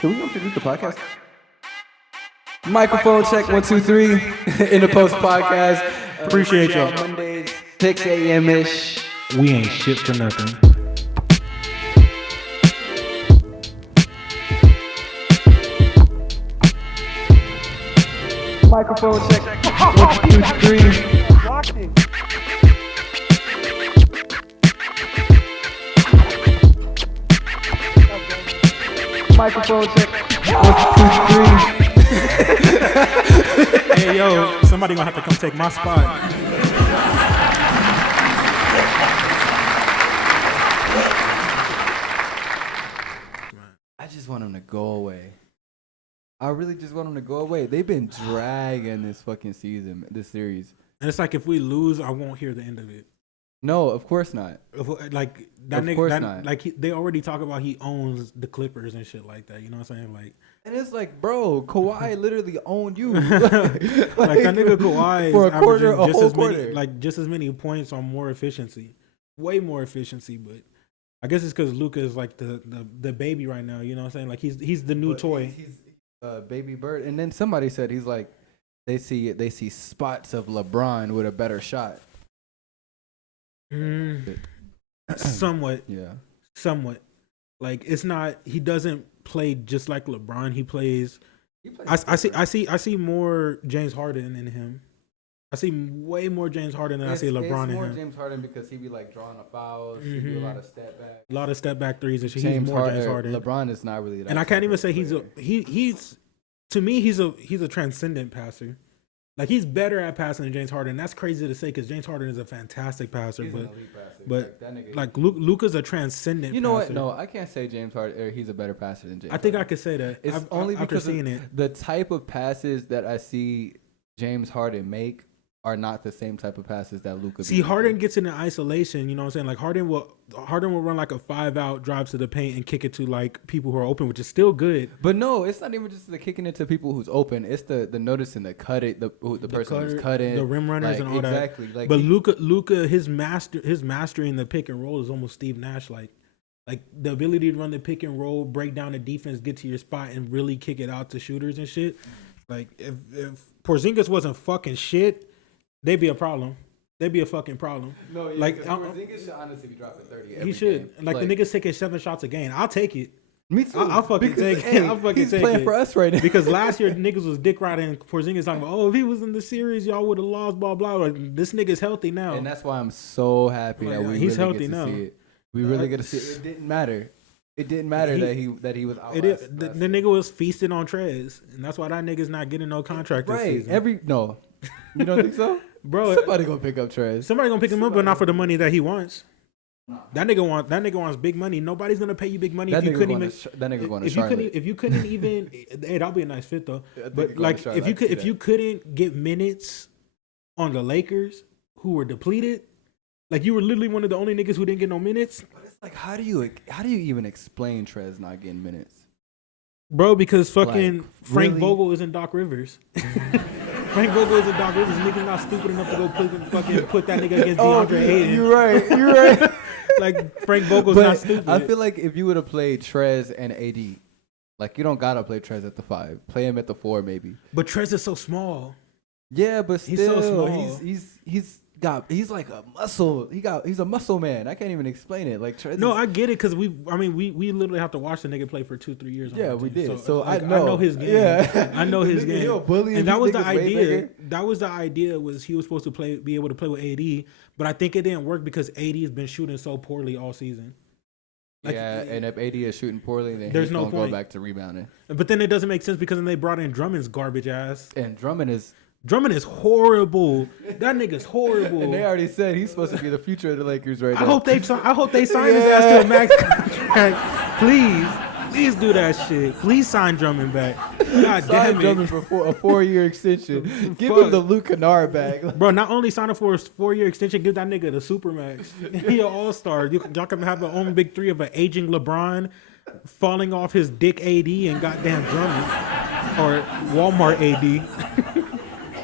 Can we introduce the podcast? Microphone check 1 2 3 in the post podcast. Appreciate y'all. Mondays 6 a.m. ish. We ain't shit for nothing. Microphone check 1 2 3. Microphone check 1 2 3. Hey yo, somebody gonna have to come take my spot. I just want them to go away. I really just want them to go away. They've been dragging this fucking season, this series. And it's like if we lose, I won't hear the end of it. No, of course not. Like that Of nigga, course not. they already talk about he owns the Clippers and shit like that. You know what I'm saying? Like, And it's like, bro, Kawhi literally owned you. like that nigga Kawhi for is a quarter, averaging a just whole as quarter. many, like just as many points on more efficiency, way more efficiency. But I guess it's because Luka is like the baby right now. You know what I'm saying? Like he's the new toy. He's baby bird. And then somebody said he's like, they see spots of LeBron with a better shot. Somewhat. Yeah. Somewhat. Like it's not. He doesn't play just like LeBron. He plays. I see more James Harden in him. I see way more James Harden than I see LeBron in more him. James Harden because he be like drawing the fouls. He do a lot of step back. A lot of step back threes and shit. James He's more James Harden. LeBron is not really that. And I can't even say player. he's to me he's a transcendent passer. Like he's better at passing than James Harden. That's crazy to say because James Harden is a fantastic passer, He's but an elite passer. but that nigga, like Luka's a transcendent. you know passer. what? No, I can't say James Harden. Or he's a better passer than James. I think Harden. I could say that. It's only after because seeing it. the type of passes that I see James Harden make are not the same type of passes that Luka. See, Harden gets into isolation. You know what I'm saying? Like Harden will run like a 5-out, drives to the paint and kick it to like people who are open, which is still good. But no, it's not even just the kicking it to people who's open. It's the noticing the cut it, the person who's cutting, the rim runners, like, and all exactly. that. Like, but Luka, his mastery in the pick and roll is almost Steve Nash like the ability to run the pick and roll, break down the defense, get to your spot, and really kick it out to shooters and shit. Like if Porzingis wasn't fucking shit, they'd be a problem. They'd be a fucking problem. No, yeah, like Porzingis should honestly be dropping 30. He should. Game. Like the niggas taking 7 shots a game. I'll take it. Me too. I'll fucking take it. I'll fucking he's take playing it. for us right now. Because last year niggas was dick riding Porzingis talking about, oh, if he was in the series, y'all would have lost, blah blah. Like, this nigga's healthy now. And that's why I'm so happy that we he's really healthy get to now. see it. We really get to see it. It didn't matter. It didn't matter that he was out. The nigga was feasting on Trez, and that's why that nigga's not getting no contract this season. No, you don't think so, bro? Somebody gonna pick up Trez. Somebody gonna pick him up, but not for the money that he wants. That nigga wants big money. Nobody's gonna pay you big money if you couldn't even. That nigga going to Charlotte. If you couldn't even, hey, that'll be a nice fit though. But like, if you couldn't get minutes on the Lakers, who were depleted, like you were literally one of the only niggas who didn't get no minutes. But it's like, how do you even explain Trez not getting minutes, bro? Because fucking like, Frank really? Vogel isn't Doc Rivers. Frank Vogel isn't Doc Rivers. Niggas not stupid enough to go put that nigga against DeAndre Ayton. You're right. Like Frank Vogel's But not stupid. I feel like if you would have played Trez and AD, like you don't gotta play Trez at the 5. Play him at the 4 maybe. But Trez is so small. Yeah, but still, He's so small. he's like a muscle. He's a muscle man. I can't even explain it. Like Trez. No, I get it because we literally have to watch the nigga play for 2-3 years. Yeah, we did. So like, I know his game. Yeah, I know his game. He'll bully and that was the niggas way idea. bigger. That was the idea. Was he was supposed to be able to play with AD, but I think it didn't work because AD has been shooting so poorly all season. Like, yeah, and if AD is shooting poorly, then there's he's no gonna point. go back to rebounding. But then it doesn't make sense because then they brought in Drummond's garbage ass. And Drummond is horrible. That nigga's horrible. And they already said he's supposed to be the future of the Lakers right now. I hope they sign his ass to a max contract. Please do that shit. Please sign Drummond back. God Sign damn it. Drummond for a 4-year extension. Give him the Luke Kennard back. Bro, not only sign him for a 4-year extension, give that nigga the Supermax. He an all-star. Y'all can have the own big 3 of an aging LeBron falling off his dick AD and goddamn Drummond. Or Walmart AD.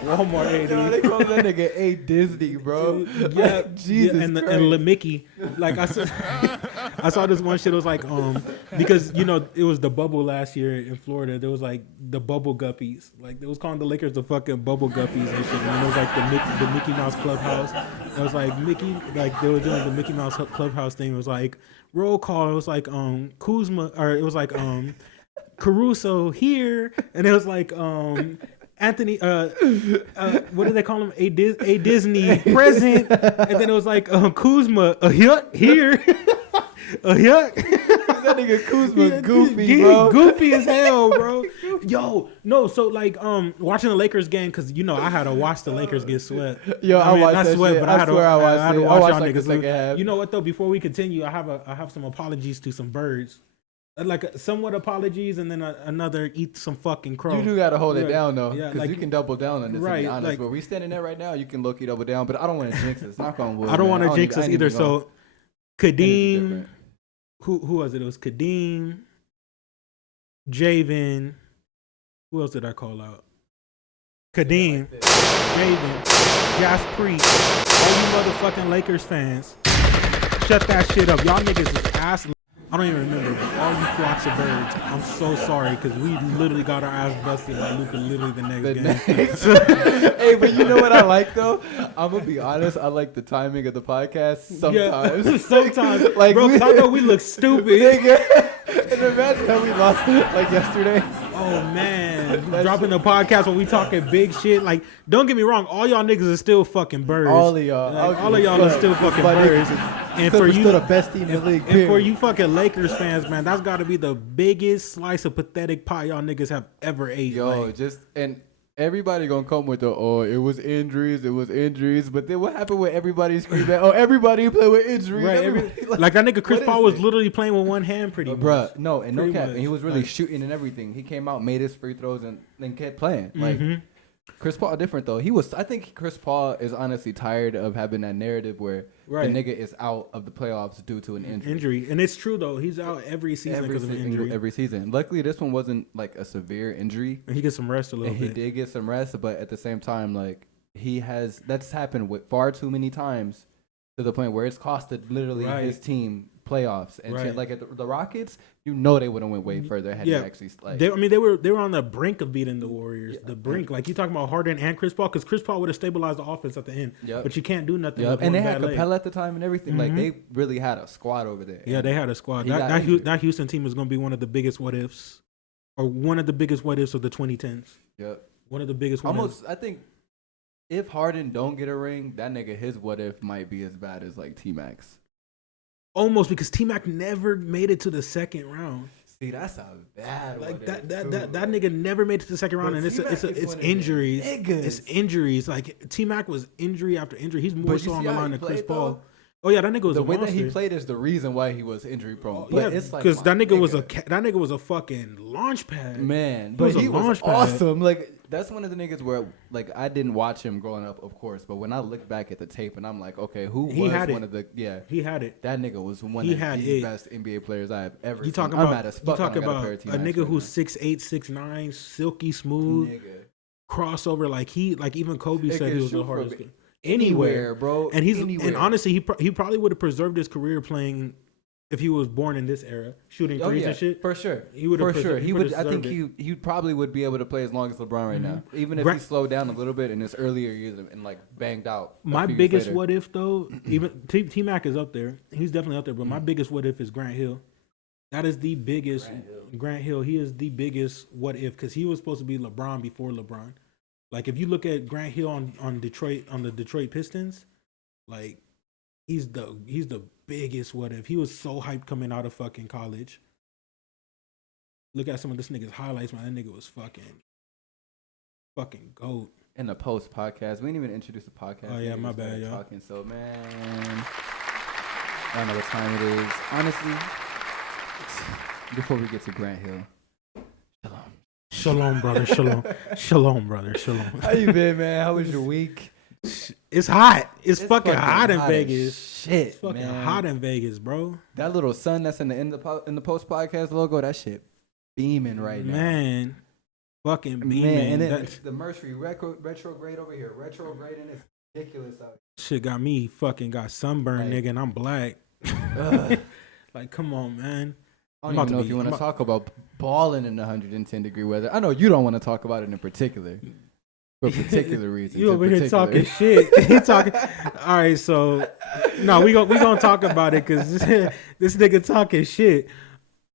Walmart AD. Yo, they call that nigga A Disney, bro. Yeah, Jesus and Christ. LeMickey. Like I said, I saw this one shit. It was like, because it was the bubble last year in Florida. There was like the bubble guppies. Like they was calling the Lakers the fucking bubble guppies and shit. And it was like the Mickey Mouse Clubhouse. It was like they were doing the Mickey Mouse Clubhouse thing. It was like roll call. It was like Kuzma, or it was like Caruso here, and it was like Anthony, what do they call him? A Disney present, and then it was like Kuzma, here, That nigga Kuzma goofy, bro. Goofy as hell, bro. Yo, no, so like watching the Lakers game, because I had to watch the Lakers get swept. Yo, I watched not that sweat, shit. but I had to watch y'all like the niggas second lose. half. You know what though? Before we continue, I have some apologies to some birds. Like somewhat apologies, and then another eat some fucking crow. You do gotta hold it Right. down though, Yeah, because like- you can double down on this. Right, To be honest, like- but we standing there right now, you can low key double down. But I don't want to jinx us. Knock on wood. I don't want to man. jinx us I ain't either. even gonna- So Kadeem, different. who was it? It was Kadeem, Javen. Who else did I call out? Kadeem, Javen, Jaspri. All you motherfucking Lakers fans, shut that shit up. Y'all niggas is ass. I don't even remember. But all you flocks of birds, I'm so sorry because we literally got our ass busted by Luka literally the next game. Hey, but you know what I like though? I'm gonna be honest. I like the timing of the podcast sometimes. Yeah, sometimes, Like, bro. 'Cause I know we look stupid. Nigga. And imagine how we lost like yesterday. Oh man, dropping the podcast when we talking big shit. Like, don't get me wrong, all y'all niggas are still fucking birds. All of y'all. Like, all of y'all are still fucking My birds. niggas And Clippers for you, still the best team in the league. and for period. you fucking Lakers fans, man, that's got to be the biggest slice of pathetic pie y'all niggas have ever ate. Yo, like, just and everybody gonna come with the it was injuries, but then what happened with everybody screaming? Everybody play with injuries. right, Everybody- like that nigga Chris what Paul is was it? literally playing with one hand, pretty much. Bruh, no, and no Pretty cap, much. and he was really Like- shooting and everything. He came out, made his free throws, and then kept playing. Like Mhm. Chris Paul, different though. I think Chris Paul is honestly tired of having that narrative where Right. the nigga is out of the playoffs due to an injury. And it's true though. He's out every season because of an injury. Every season. Luckily, this one wasn't like a severe injury. And he gets some rest a little And he bit. did get some rest, but at the same time, like that's happened with far too many times to the point where it's costed literally Right. his team playoffs and shit. Right. Like at the Rockets, they would have went way further had Yeah. they actually like. They were on the brink of beating the Warriors. The brink, like you talking about Harden and Chris Paul, because Chris Paul would have stabilized the offense at the end. Yep. But you can't do nothing. Yep. With And one they had bad leg. Capella at the time and everything. Like Mhm. they really had a squad over there. Yeah, And they had a squad. He got That injured. Houston team is going to be one of the biggest what ifs, or one of the biggest what ifs of the 2010s. Yep. One of the biggest what ifs. Almost, I think if Harden don't get a ring, that nigga his what if might be as bad as like T-Max. Almost, because T-Mac never made it to the second round. See, that's a bad Like what that if, that too. nigga never made it to the second round, But and T-Mac it's is one it's of them injuries. niggas. It's injuries. Like T-Mac was injury after injury. He's more But so you on see the how line he than Chris played, Paul. though? Oh yeah, that nigga was The a way monster. that he played is the reason why he was injury prone. But Yeah, it's like because that my nigga was that nigga was a fucking launch pad. man, was but a he was launch pad. awesome. Like that's one of the niggas where like I didn't watch him growing up, of course, but when I look back at the tape and I'm like, okay, who He was had one it. of the He had it. that nigga was one He of had the it. best NBA players I have ever You seen. talking I'm about mad as you fuck. talking when I got about pair a of T-Max nigga right who's now. 6'8", 6'9", silky smooth, Nigga. crossover. Like even Kobe It said can he was shoot the from hardest. anywhere, bro. And he's anywhere. and honestly, he probably would have preserved his career playing if he was born in this era, shooting Oh threes yeah, and shit. for sure. He would for have sure. He would. I think deserved he probably would be able to play as long as LeBron right now, even if Grant- he slowed down a little bit in his earlier years and like banged out. a My few years biggest later. what if though, even T Mac is up there. He's definitely up there. But my biggest what if is Grant Hill. That is the biggest Grant Hill. He is the biggest what if because he was supposed to be LeBron before LeBron. Like if you look at Grant Hill on the Detroit Pistons, like he's the biggest what if. He was so hyped coming out of fucking college. Look at some of this nigga's highlights, man. That nigga was fucking GOAT. in the post podcast. We didn't even introduce the podcast. Oh, yeah, We my just started bad, y'all. Talking, so man, I don't know what time it is. Honestly, before we get to Grant Hill, Shalom, brother. Shalom. Shalom, brother. Shalom. how you been, man? How was your week? It's hot. It's fucking hot in as Vegas. Shit, It's fucking man. hot in Vegas, bro. That little sun that's in the post podcast logo, that shit beaming right now. Man, fucking beaming. Man, and then That the Mercury retrograde over here, retrograde, and it's ridiculous out shit got me fucking got sunburned, Like- nigga, and I'm black. here. Ugh. Like, come on, man. I don't even know if you want to talk about balling in 110-degree weather. I know you don't want to talk about it in particular. For particular reasons. You over here talking shit. You talking. All right, so no, we gonna talk about it because this nigga talking shit.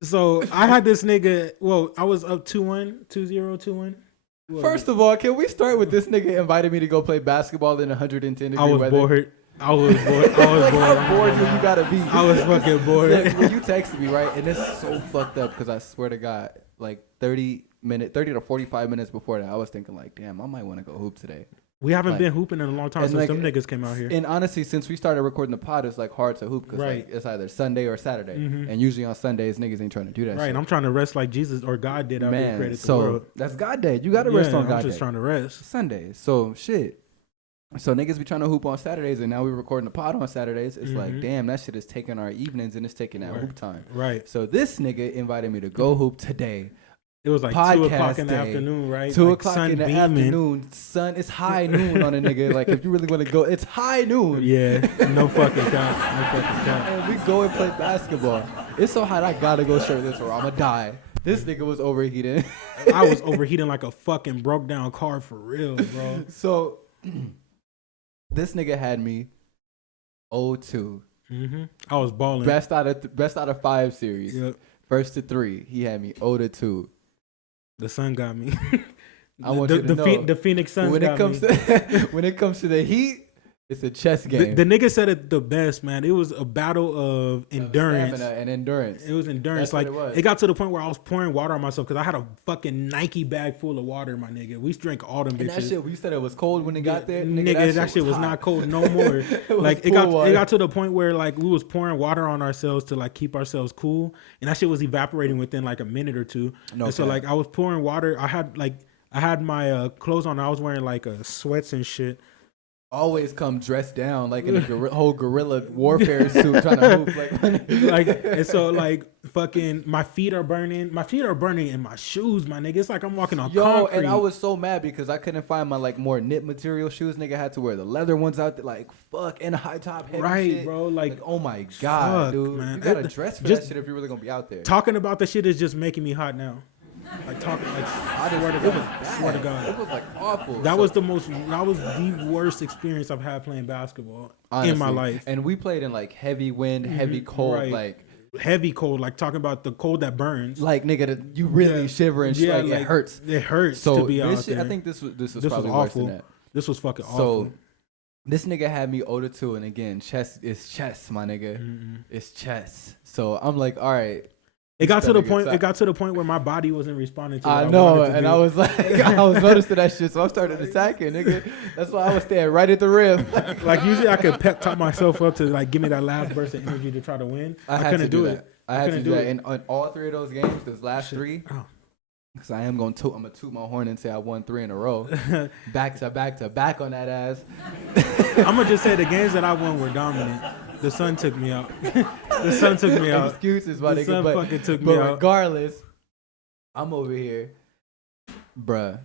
So I had this nigga. Well, I was up 2-1, 2-0, 2-1. First of all, can we start with this nigga invited me to go play basketball in 110-degree weather? I was bored. I was bored. How bored do you gotta be? I was fucking bored. When you texted me, right, and this is so fucked up because I swear to God, like 30 to 45 minutes before that, I was thinking like, damn, I might want to go hoop today. We haven't been hooping in a long time since them niggas came out here. And honestly, since we started recording the pod, it's like hard to hoop because like, it's either Sunday or Saturday. Mm-hmm. And usually on Sundays, niggas ain't trying to do that shit. Right, and I'm trying to rest like Jesus or God did after he created the world. That's God Day. You got to rest on God Day. I'm just trying to rest. Sundays. So shit. So niggas be trying to hoop on Saturdays, and now we're recording the pod on Saturdays. It's like, damn, that shit is taking our evenings and it's taking that hoop time. Right. So this nigga invited me to go hoop today. It was like 2 o'clock in the afternoon, right? 2 o'clock in the afternoon. Sun, it's high noon on a nigga. Like, if you really want to go, it's high noon. Yeah, no fucking count. No fucking count. And we go and play basketball. It's so hot, I gotta go shirtless or I'm gonna die. This nigga was overheating. I was overheating like a fucking broke down car for real, bro. So, this nigga had me 0-2. Mm-hmm. I was balling. Best out of 5 series. Yep. First to 3, he had me 0-2. The sun got me. I want you to know. The Phoenix Suns when got me. When it comes to the Heat, it's a chess game. The nigga said it the best, man. It was a battle of endurance. Stamina and endurance. It was endurance. That's like what it was. It got to the point where I was pouring water on myself because I had a fucking Nike bag full of water, my nigga. We drank all them bitches. And that shit, you said it was cold when it got there. Nigga, that shit was not cold no more. Like it got to the point where like we was pouring water on ourselves to like keep ourselves cool, and that shit was evaporating within like a minute or two. So like I was pouring water. I had my clothes on. I was wearing like sweats and shit. Always come dressed down like in a whole guerrilla warfare suit trying to move like and so like fucking my feet are burning in my shoes, my nigga. It's like I'm walking on concrete. And I was so mad because I couldn't find my like more knit material shoes. Nigga had to wear the leather ones out there, like fuck, and a high top heavy right shit. bro, like oh my god, fuck, dude, man. You gotta dress for that shit if you're really gonna be out there. Talking about the shit is just making me hot now. Like talking, like I swear to God, it was like awful. That was the worst experience I've had playing basketball in my life. And we played in like heavy wind, heavy cold, like heavy cold, like talking about the cold that burns. Like nigga, you really shiver and shit. Like, it hurts. It hurts to be out there. I think this was probably worse than that. This was fucking awful. So this nigga had me 0-2, and again, chess is chess, my nigga. It's chess. So I'm like, all right. It got to the point where my body wasn't responding to it. I know, and I was like, I was noticing that shit, so I started attacking, nigga. That's why I was staying right at the rim. Like usually I could pep talk myself up to like give me that last burst of energy to try to win. I couldn't do it. I had to do that in on all 3 of those games. Those last 3. Because I'm gonna toot my horn and say I won 3 in a row, back to back on that ass. I'm gonna just say the games that I won were dominant. The sun took me out. The sun took me out. Excuses, my nigga. The sun fucking took me out. But regardless, I'm over here, bruh.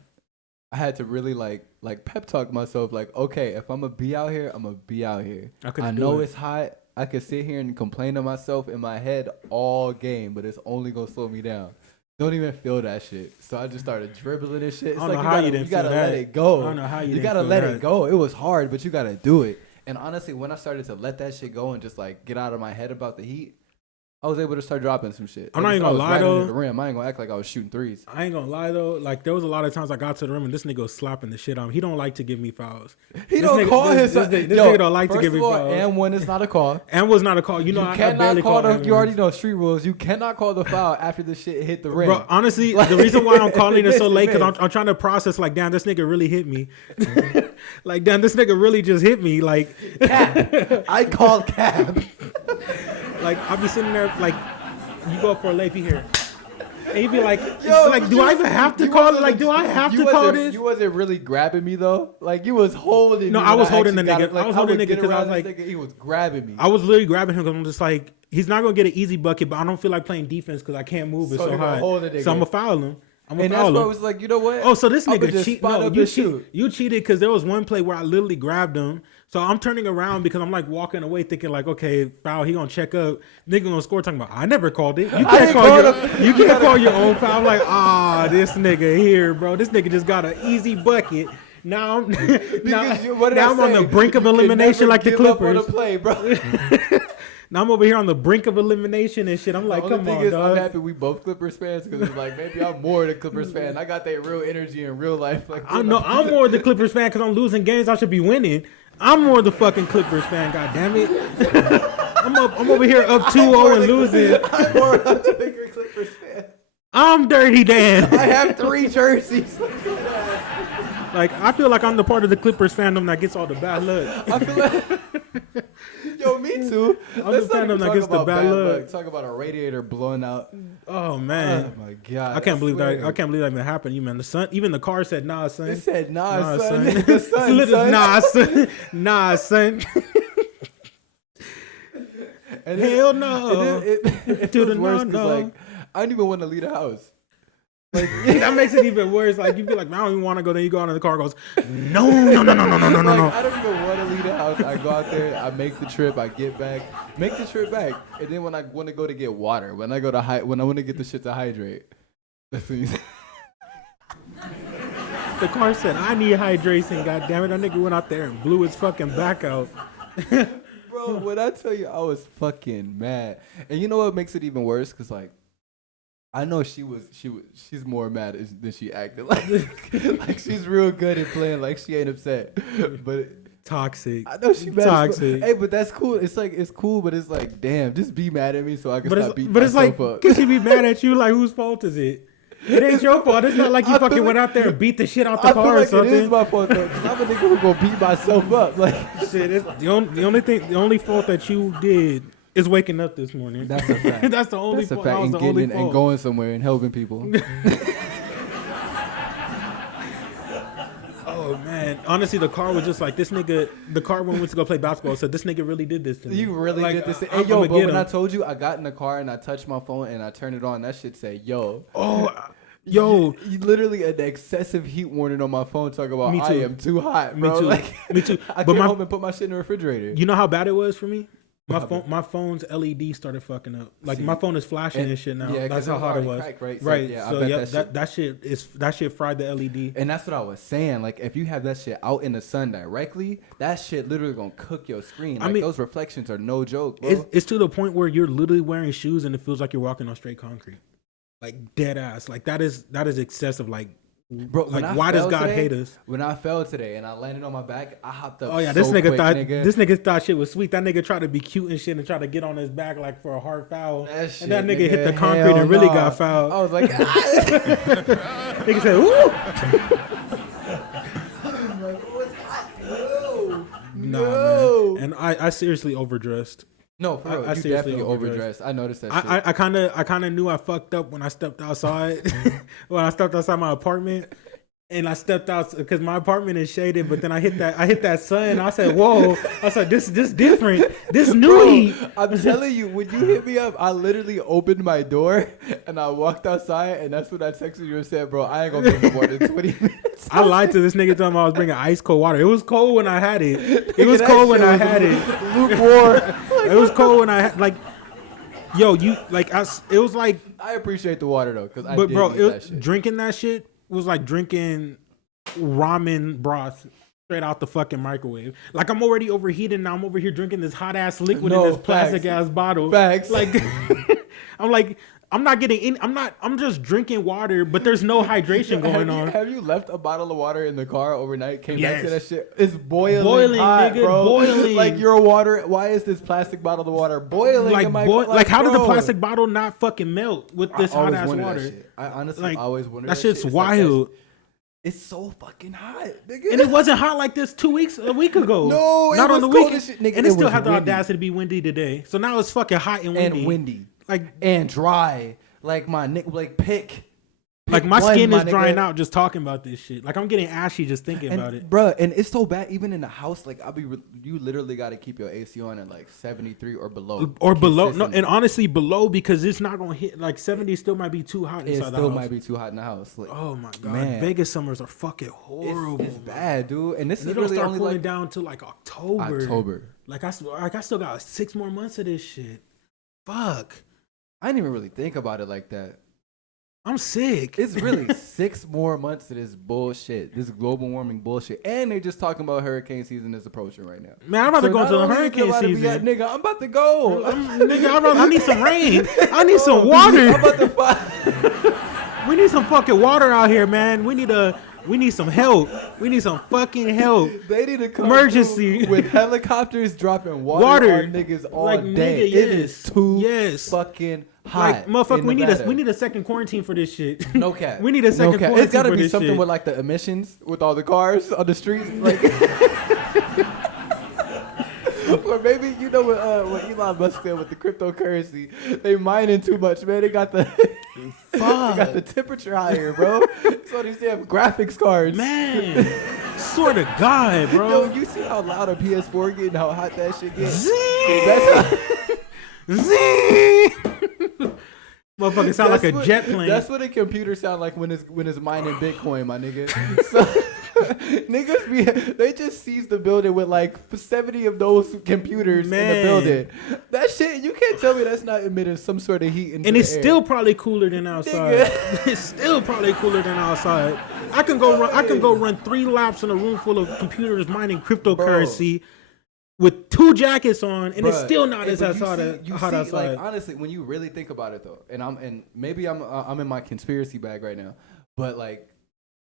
I had to really like pep talk myself. Like, okay, if I'm gonna be out here, I'm gonna be out here. I know it's hot. I could sit here and complain to myself in my head all game, but it's only gonna slow me down. Don't even feel that shit. So I just started dribbling and shit. It's I don't know how you didn't feel that. You gotta let it go. I don't know how you gotta let it go. It was hard, but you gotta do it. And honestly, when I started to let that shit go and just like get out of my head about the Heat, I was able to start dropping some shit. I'm not even gonna lie though. The rim. I ain't gonna act like I was shooting threes. I ain't gonna lie though. Like there was a lot of times I got to the rim and this nigga was slapping the shit out of me. He don't like to give me fouls. He don't call his. This nigga don't like to give me fouls. And one is not a call. And was not a call. You know, I barely call them. You already know street rules. You cannot call the foul after the shit hit the rim. Bro, honestly, the reason why I'm calling it so late because I'm trying to process. Like, damn, this nigga really hit me. Like, damn, this nigga really just hit me. Like, cap. I called cap. Like, I'll be sitting there like. You go for a lapey here. And you be like, yo, like, do I even have to call it? Like, do I have to call this? You wasn't really grabbing me though. Like, you was holding. No, I was holding the nigga. I was holding the nigga because I was like, he was grabbing me. I was literally grabbing him because I'm just like, he's not gonna get an easy bucket, but I don't feel like playing defense because I can't move it so high. So I'm gonna foul him. And that's why I was like, you know what? Oh, so this nigga cheated. No, you cheated because there was one play where I literally grabbed him. So I'm turning around because I'm like walking away thinking like, okay, foul, he gonna check up. Nigga gonna score talking about, I never called it. You can't call your own foul. I'm like, this nigga here, bro. This nigga just got an easy bucket. Now I'm, I'm on the brink of elimination like the Clippers. On the play, bro. Now I'm over here on the brink of elimination and shit. I'm like, come on, dog. I'm happy we both Clippers fans because it's like maybe I'm more the Clippers fan. I got that real energy in real life. Like I'm more the Clippers fan because I'm losing games I should be winning. I'm more the fucking Clippers fan. God damn it. I'm over here up 2-0 and losing. I'm more of the bigger Clippers fan. I'm Dirty Dan. I have 3 jerseys. Like, I feel like I'm the part of the Clippers fandom that gets all the bad luck. I feel like, yo, me too. I'm the fandom that gets the bad luck. Talk about a radiator blowing out. Oh man, oh my god! I can't believe that. I can't believe that even happened. You man, the sun. Even the car said, "Nah, son." It said, "Nah, son." The sun. Nah, son. Nah, son. And hell no. It was worse because like I didn't even want to leave the house. Like that makes it even worse. Like you'd be like, I don't even want to go. Then you go out in the car, goes, no. Like, I don't even want to leave the house. I go out there, I make the trip, I get back, make the trip back, and then when I want to go to get water, when I want to get the shit to hydrate, that's what you say. The car said, I need hydration. God damn it, that nigga went out there and blew his fucking back out. Bro, when I tell you, I was fucking mad, and you know what makes it even worse? Cause like. I know she's more mad than she acted. Like she's real good at playing like she ain't upset. But toxic. I know she mad. Toxic. Hey, but that's cool. It's like it's cool, but it's like damn, just be mad at me so I can stop beating myself up. But it's like, can she be mad at you? Like whose fault is it? It ain't your fault. It's not like you fucking went out there and beat the shit out the car or something. It is my fault though. Cause I'm a nigga who gonna beat myself up. Like shit. It's the only fault that you did. Is waking up this morning. That's a fact. That's the only fault. That was the only fault. And going somewhere and helping people. Oh man, honestly, the car was just like this nigga. The car when we went to go play basketball said this nigga really did this to me. You really did this. Hey, yo, but when I told you, I got in the car and I touched my phone and I turned it on. That shit said, "Yo." Oh. Yo, you literally an excessive heat warning on my phone talking about I am too hot, bro. Me too. Like, me too. I came home and put my shit in the refrigerator. You know how bad it was for me? My phone's LED started fucking up. Like my phone is flashing and shit now. Yeah, that's how hot it was. Right. So yeah, that shit fried the LED. And that's what I was saying. Like if you have that shit out in the sun directly, that shit literally gonna cook your screen. Like those reflections are no joke, bro. It's to the point where you're literally wearing shoes and it feels like you're walking on straight concrete. Like dead ass. Like that is excessive. Like. Bro, like why does God hate us? When I fell today and I landed on my back, I hopped up. Oh yeah, this nigga thought shit was sweet. That nigga tried to be cute and shit and tried to get on his back like for a hard foul. And that nigga hit the concrete and really got fouled. I was like, nigga said, "Woo!" I'm like, what's hot? No, man. And I seriously overdressed. No, for real. You definitely overdressed. I noticed that shit. I kind of knew I fucked up when I stepped outside. When I stepped outside my apartment. And I stepped out because my apartment is shaded, but then I hit that sun. And I said, "Whoa!" I said, "This different. This new heat." I'm telling you, when you hit me up, I literally opened my door and I walked outside, and that's when I texted you and said, "Bro, I ain't gonna give you more than 20 minutes." I lied to this nigga telling him I was bringing ice cold water. It was cold when I had it. It was cold when I had it. Lukewarm. It was cold when I had like. Yo, you like it was like. I appreciate the water though, because but bro, drinking that shit. Was like drinking ramen broth straight out the fucking microwave. Like I'm already overheated now. I'm over here drinking this hot ass liquid in this plastic ass bottle. Facts. Like I'm not getting in. I'm just drinking water, but there's no hydration going on. Have you left a bottle of water in the car overnight? Came back to that shit. It's boiling hot, nigga, bro. Boiling. Like your water. Why is this plastic bottle of water boiling? Like how did the plastic bottle not fucking melt with this hot ass water? I honestly always wondered that shit's wild. It's so fucking hot, nigga. And it wasn't hot like this a week ago. No, not on the weekend. Nigga, and it still had the audacity to be windy today. So now it's fucking hot and windy. And dry. Like my Nick Blake pick. Like my skin is drying out just talking about this shit. Like I'm getting ashy just thinking about it, bro. And it's so bad. Even in the house, like you literally got to keep your AC on at like 73 or below. Or below. No, and honestly, below because it's not gonna hit. Like 70 still might be too hot inside the house. It still might be too hot in the house. Like, oh my god, man. Vegas summers are fucking horrible. It's bad, dude. And this is really start only cooling down to like October. October. Like I still got 6 more months of this shit. Fuck. I didn't even really think about it like that. I'm sick. It's really 6 more months of this bullshit, this global warming bullshit, and they just talking about hurricane season is approaching right now. Man, I'm about to go into the hurricane season. Nigga, I'm about to go. I need some rain. I need some water. I'm about to we need some fucking water out here, man. We need some help. We need some fucking help. They need to come emergency with helicopters dropping water on niggas all like, day. Nigga, yes. It is too fucking hot. Like motherfucker, we need a second quarantine for this shit. No cap. We need a second quarantine. It's gotta be something shit. With like the emissions with all the cars on the streets. Like or maybe what Elon Musk said with the cryptocurrency. They mining too much, man. They got the they got the temperature higher, bro. So these damn graphics cards. Man. Swear to God, bro. Yo, you see how loud a PS4 getting, how hot that shit gets? Motherfucker sound like a jet plane. That's what a computer sound like when it's mining Bitcoin, my nigga. So, niggas they just seized the building with like 70 of those computers in the building. That shit, you can't tell me that's not emitting some sort of heat into and it's the still air. Probably cooler than outside. It's still probably cooler than outside. I can go run 3 laps in a room full of computers mining cryptocurrency. Bro. With 2 jackets on, and it's still not as hot outside. Like honestly, when you really think about it, though, and maybe I'm in my conspiracy bag right now, but like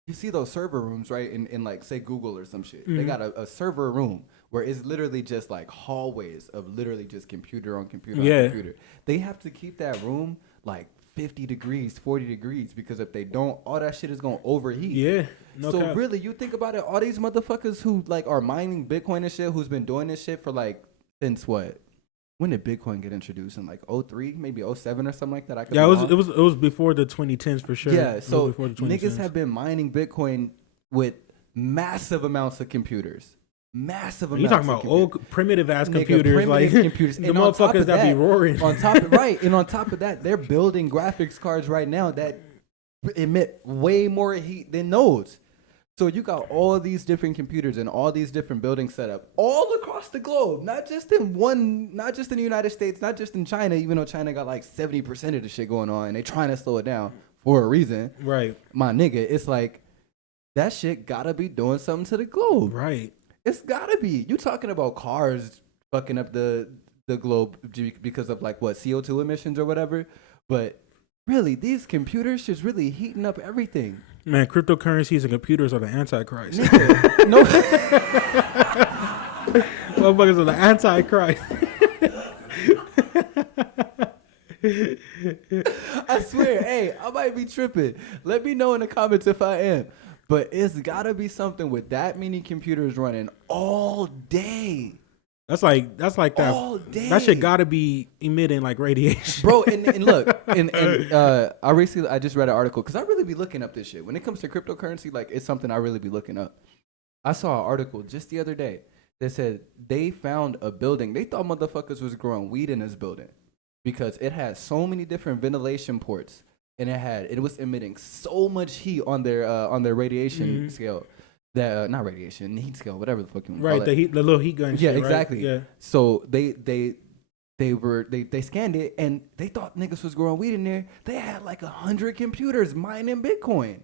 you see those server rooms, right? In like say Google or some shit, they got a server room where it's literally just like hallways of literally just computer on computer on computer. They have to keep that room like 50 degrees, 40 degrees, because if they don't, all that shit is gonna overheat. Yeah. No so cap. Really, you think about it, all these motherfuckers who like are mining Bitcoin and shit, who's been doing this shit for like since what? When did Bitcoin get introduced? In like 03, maybe 07 or something like that? It was before the 2010s for sure. Yeah, so niggas have been mining Bitcoin with massive amounts of computers. Massive amounts. You talking about old primitive ass computers, like computers. The motherfuckers that be roaring. On top of that, they're building graphics cards right now that emit way more heat than those. So you got all these different computers and all these different buildings set up all across the globe, not just in the United States, not just in China, even though China got like 70% of the shit going on and they trying to slow it down for a reason. Right. My nigga, it's like that shit gotta be doing something to the globe. Right. It's gotta be. You talking about cars fucking up the globe because of like what, CO2 emissions or whatever, but really these computers just really heating up everything. Man, cryptocurrencies and computers are the Antichrist. No, motherfuckers are the Antichrist. I swear, hey, I might be tripping. Let me know in the comments if I am. But it's gotta be something with that many computers running all day. That's like that. All day. That shit gotta be emitting like radiation, bro. And look, I just read an article because I really be looking up this shit when it comes to cryptocurrency. Like it's something I really be looking up. I saw an article just the other day that said they found a building. They thought motherfuckers was growing weed in this building because it had so many different ventilation ports. And it was emitting so much heat on their radiation scale that not radiation, heat scale, whatever the fuck you want to call it. The little heat gun. Yeah, shit, exactly. Right? Yeah. So they scanned it and they thought niggas was growing weed in there. They had like 100 computers mining Bitcoin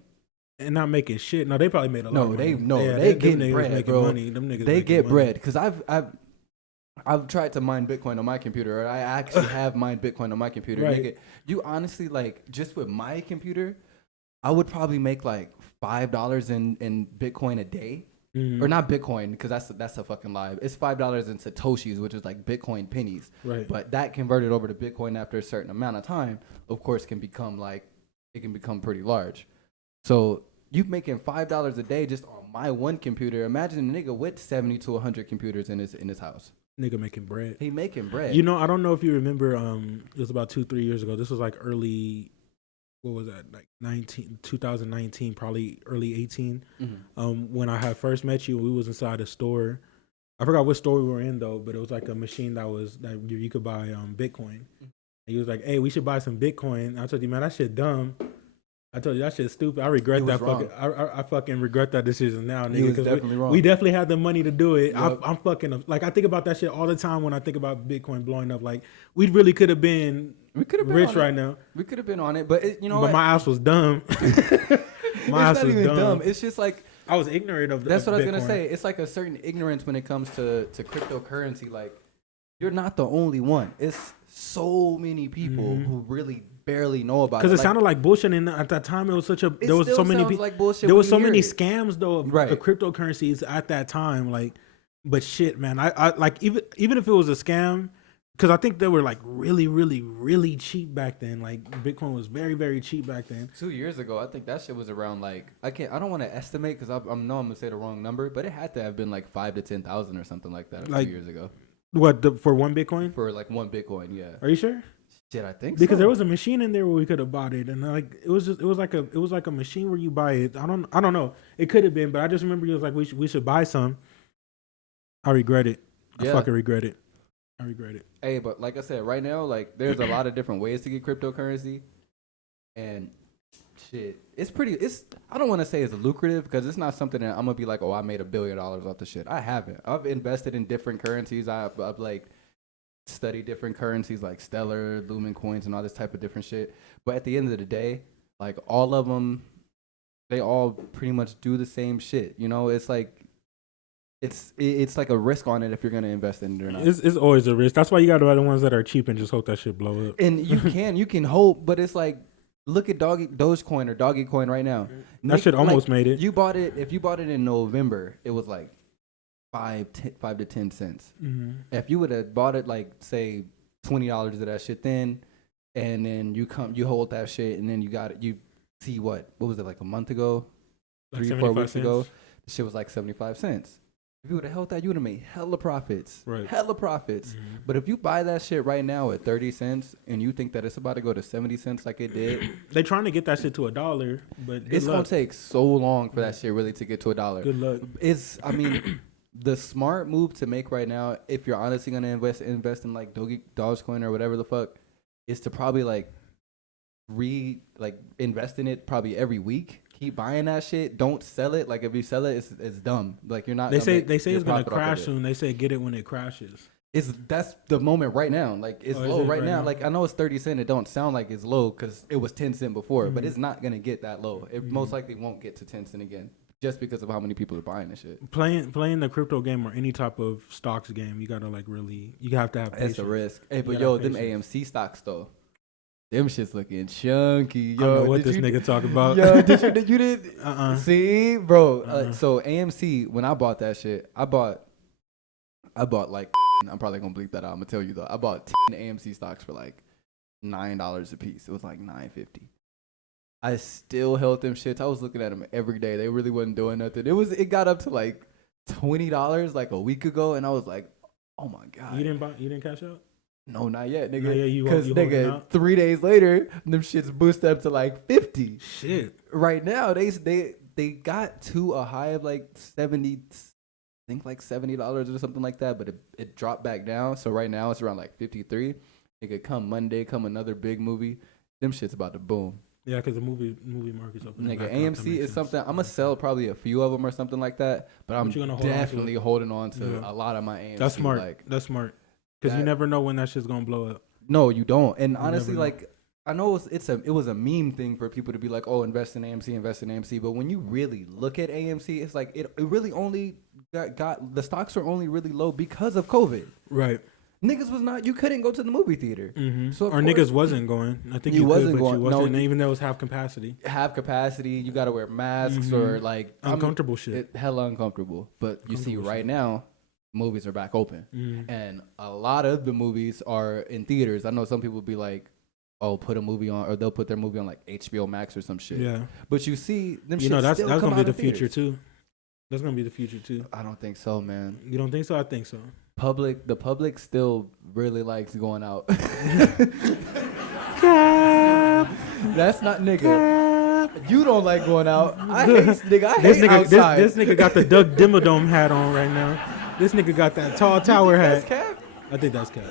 and not making shit. No, they probably made a lot. Of money. They getting bread, bro. Money. Them niggas they get money. bread because I've tried to mine Bitcoin on my computer, or I actually have mined Bitcoin on my computer. Right. Nigga, you honestly, like, just with my computer, I would probably make like $5 in Bitcoin a day. Or not Bitcoin, because that's a fucking lie. It's $5 in Satoshis, which is like Bitcoin pennies. Right. But that converted over to Bitcoin after a certain amount of time, of course, can become pretty large. So you making $5 a day just on my one computer. Imagine a nigga with 70 to 100 computers in his house. Nigga making bread. He making bread. You know, I don't know if you remember. It was about 2-3 years ago. This was like early what was that, like 2019, probably early 18. When I had first met you, we was inside a store. I forgot what store we were in though, but it was like a machine that you could buy Bitcoin. And he was like, "Hey, we should buy some Bitcoin." I told you, man, that shit dumb. I told you that shit's stupid. I regret that fucking. I fucking regret that decision now, nigga. Because we definitely had the money to do it. Yep. I'm fucking like, I think about that shit all the time when I think about Bitcoin blowing up. Like, we really could have been rich right now. We could have been on it, but but my ass was dumb. My ass was dumb. It's just like I was ignorant of. That's what I was gonna say. It's like a certain ignorance when it comes to cryptocurrency. Like, you're not the only one. It's so many people who really barely know about it. Because it sounded like bullshit, and at that time it was such a. There was so many. Like bullshit. There was so many scams though of cryptocurrencies at that time. Like, but shit, man, I like even if it was a scam, because I think they were like really, really, really cheap back then. Like Bitcoin was very, very cheap back then. 2 years ago, I think that shit was around like I don't want to estimate because I know I'm gonna say the wrong number, but it had to have been like 5,000 to 10,000 or something like that like, 2 years ago. What for one Bitcoin? For like one Bitcoin, yeah. Are you sure? Shit, I think because there was a machine in there where we could have bought it, and like it was like a machine where you buy it. I don't know. It could have been, but I just remember it was like we should buy some. I regret it. I fucking regret it. I regret it. Hey, but like I said, right now, like there's a lot of different ways to get cryptocurrency, and shit, I don't want to say it's lucrative because it's not something that I'm gonna be like, oh, I made $1 billion off the shit. I haven't. I've invested in different currencies. I've like study different currencies like Stellar, Lumen coins, and all this type of different shit. But at the end of the day, like all of them, they all pretty much do the same shit. You know, it's like it's like a risk on it if you're gonna invest in it or not. It's always a risk. That's why you got to buy the ones that are cheap and just hope that shit blow up. And you can hope, but it's like look at Dogecoin or Doggy Coin right now. That shit almost made it. You bought it if you bought it in November, it was like 5 to 10 cents. If you would have bought it like say $20 of that shit then, and then you hold that shit and then you got it, you see what was it like a month ago, like 3-4 weeks ago, the shit was like 75 cents. If you would have held that, you would have made hella profits. Right. Hella profits. But if you buy that shit right now at 30 cents and you think that it's about to go to 70 cents like it did. They're trying to get that shit to $1, but it's going to take so long for that shit really to get to $1. Good luck. The smart move to make right now, if you're honestly going to invest in like Dogecoin or whatever the fuck, is to probably like invest in it probably every week. Keep buying that shit. Don't sell it. Like if you sell it, it's dumb. Like you're not. They say it's gonna crash soon. They say get it when it crashes. That's the moment right now. Like it's low right now. Like I know it's 30 cents. It don't sound like it's low because it was 10 cents before, but it's not gonna get that low. It most likely won't get to 10 cents again, just because of how many people are buying this shit. Playing the crypto game or any type of stocks game, you gotta you have to have patience. It's a risk. Hey, but them AMC stocks though. Them shit's looking chunky. Yo, I know what this nigga talk about. Yo, you did? See, bro. So AMC, when I bought that shit, I bought like, I'm probably gonna bleep that out. I'm gonna tell you though. I bought 10 AMC stocks for like $9 a piece. It was like $9.50. I still held them shits. I was looking at them every day. They really wasn't doing nothing. It got up to like $20 like a week ago, and I was like, oh my god. You didn't cash out? No, not yet, nigga. Because nigga, 3 days later, them shits boost up to like 50. Shit. Right now, they got to a high of like 70, I think like $70 or something like that, but it dropped back down. So right now it's around like 53. It could come Monday, come another big movie. Them shit's about to boom. Yeah, because the movie market's open. Nigga, AMC is something I'm gonna sell probably a few of them or something like that, but I'm definitely holding on to a lot of my AMC. That's smart. That's smart. Because you never know when that shit's gonna blow up. No, you don't. And honestly, like I know it was a meme thing for people to be like, oh, invest in AMC. But when you really look at AMC, it's like it really only got the stocks are only really low because of COVID. Right. Niggas was not. You couldn't go to the movie theater. So niggas wasn't going. I think you wasn't going. You wasn't, even though it was half capacity. You got to wear masks or like uncomfortable shit. Hella uncomfortable. But you see, right now, movies are back open, and a lot of the movies are in theaters. I know some people be like, "Oh, put a movie on," or they'll put their movie on like HBO Max or some shit. Yeah. But you see, them. That's gonna be the future too. That's gonna be the future too. I don't think so, man. You don't think so? I think so. The public still really likes going out. That's not nigga. You don't like going out. I hate outside. This nigga got the Doug Dimmadome hat on right now. This nigga got that tall tower hat. That's cap? I think that's cap.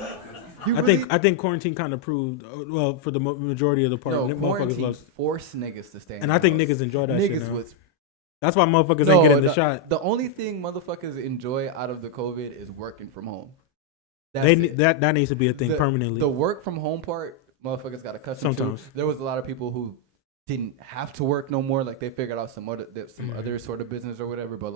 I think quarantine kind of proved, well, for the majority of the part, motherfuckers force niggas to stay. And I think niggas enjoy that shit now. That's why motherfuckers ain't getting the shot. The only thing motherfuckers enjoy out of the COVID is working from home. That needs to be a thing permanently. The work from home part, motherfuckers got accustomed to. There was a lot of people who didn't have to work no more. Like they figured out some other sort of business or whatever. But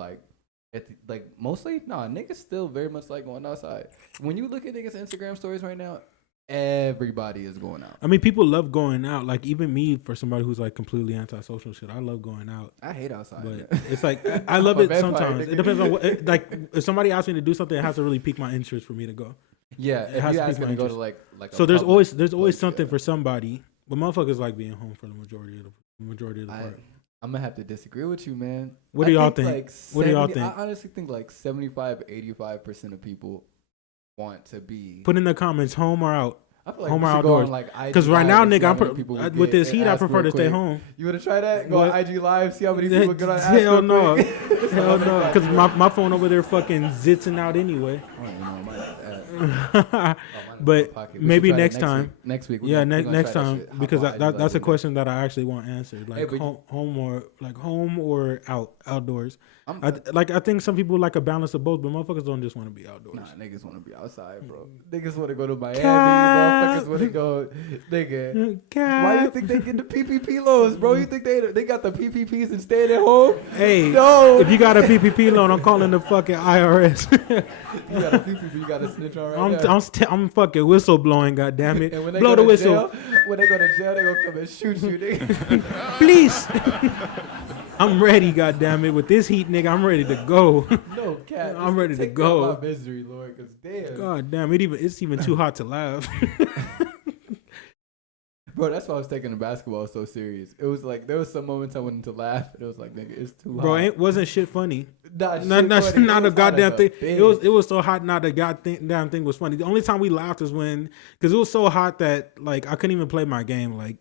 mostly, niggas still very much like going outside. When you look at niggas' Instagram stories right now, everybody is going out. I mean, people love going out. Like even me, for somebody who's like completely antisocial shit, I love going out. I hate outside. But it's like I love it sometimes. It depends on what. If somebody asks me to do something, it has to really pique my interest for me to go. Yeah, it has to pique my interest. Go to so there's always something for somebody. But motherfuckers like being home for the majority of the part. I'm gonna have to disagree with you, man. What do y'all think? What do y'all think? I honestly think 75-85% of people want to be. Put in the comments, home or out. I feel like home or outdoors. Because right now, nigga, with this heat, I prefer to stay home. You wanna try that? Go on IG Live, see how many people get on. Hell no, hell no. Because my phone over there fucking zitzing out anyway. But maybe next time. Next week. Yeah, next time, because that's a question that I actually want answered. Like home or outdoors. I think some people like a balance of both, but motherfuckers don't just want to be outdoors. Nah, niggas want to be outside, bro. Niggas want to go to Miami. Motherfuckers want to go, nigga. Why you think they get the PPP loans, bro? You think they got the PPPs and staying at home? Hey, no. If you got a PPP loan, I'm calling the fucking IRS. You got a PPP, you got to snitch on right now. I'm fucking whistle blowing, goddammit. And when they blow the whistle. When they go to jail, they gonna come and shoot you, nigga. Please. I'm ready, goddammit. With this heat, nigga, I'm ready to go. No cap. I'm ready to go. My misery, Lord, because damn. God damn, it's even too hot to laugh. Bro, that's why I was taking the basketball so serious. It was like there was some moments I wanted to laugh, and it was like, nigga, it's too hot. Bro, wasn't shit funny. Not a goddamn thing. It was so hot. Not a goddamn thing was funny. The only time we laughed was because it was so hot that like I couldn't even play my game. Like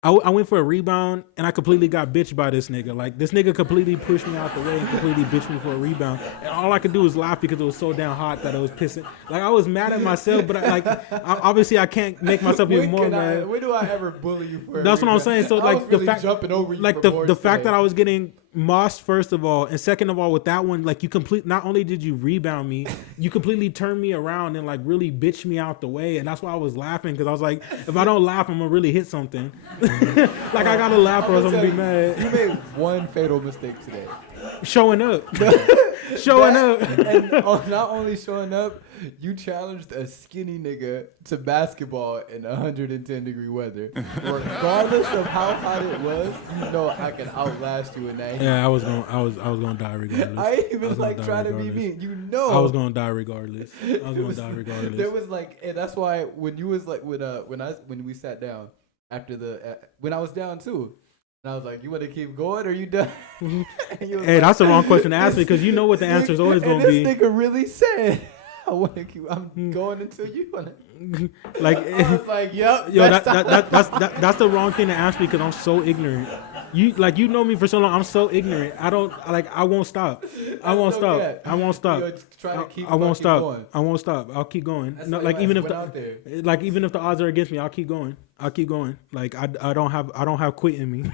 I went for a rebound and I completely got bitched by this nigga. Like this nigga completely pushed me out the way and completely bitched me for a rebound. And all I could do was laugh because it was so damn hot that it was pissing. Like I was mad at myself, but obviously I can't make myself even more mad. When do I ever bully you for? That's what I'm saying. So like the fact, jumping over you like the fact that I was getting mossed first of all, and second of all with that one, like not only did you rebound me, you completely turned me around and like really bitched me out the way, and that's why I was laughing because I was like, if I don't laugh, I'm gonna really hit something. Like I gotta laugh or else I'm gonna be mad. You made one fatal mistake today. Showing up. And not only showing up, you challenged a skinny nigga to basketball in 110-degree weather. Regardless of how hot it was, you know I can outlast you in that heat. Yeah, I was gonna die regardless. I ain't even like trying to be mean. You know I was gonna die regardless. There was like, and that's why when you was like when we sat down after when I was down too. And I was like, you want to keep going or you done? Hey, that's the wrong question to ask me because you know what the answer is always going to be. This nigga really said, I'm going until you want to. Like, I was like, yep. Yo, that's the wrong thing to ask me because I'm so ignorant. You know me for so long. I'm so ignorant. I won't stop. I won't stop. I won't stop. I'll keep going. No, like even if the odds are against me, I'll keep going. Like I don't have quit in me.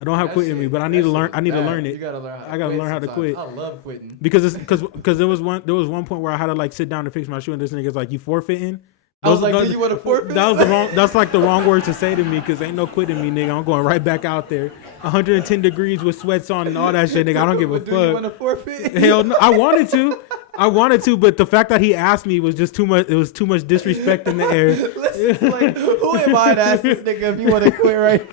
I don't have quit in me, but I need to learn. I need to learn it. You gotta learn. I gotta learn how to quit. I love quitting because there was one point where I had to like sit down to fix my shoe, and this nigga's like, "You forfeiting?" I was like, do you want to forfeit? That's like the wrong word to say to me because ain't no quitting me, nigga. I'm going right back out there. 110 degrees with sweats on and all that shit, nigga. I don't give a fuck. Do you want to forfeit? Hell no. I wanted to, but the fact that he asked me was just too much. It was too much disrespect in the air. Listen, like, who am I to ask this nigga if you want to quit right?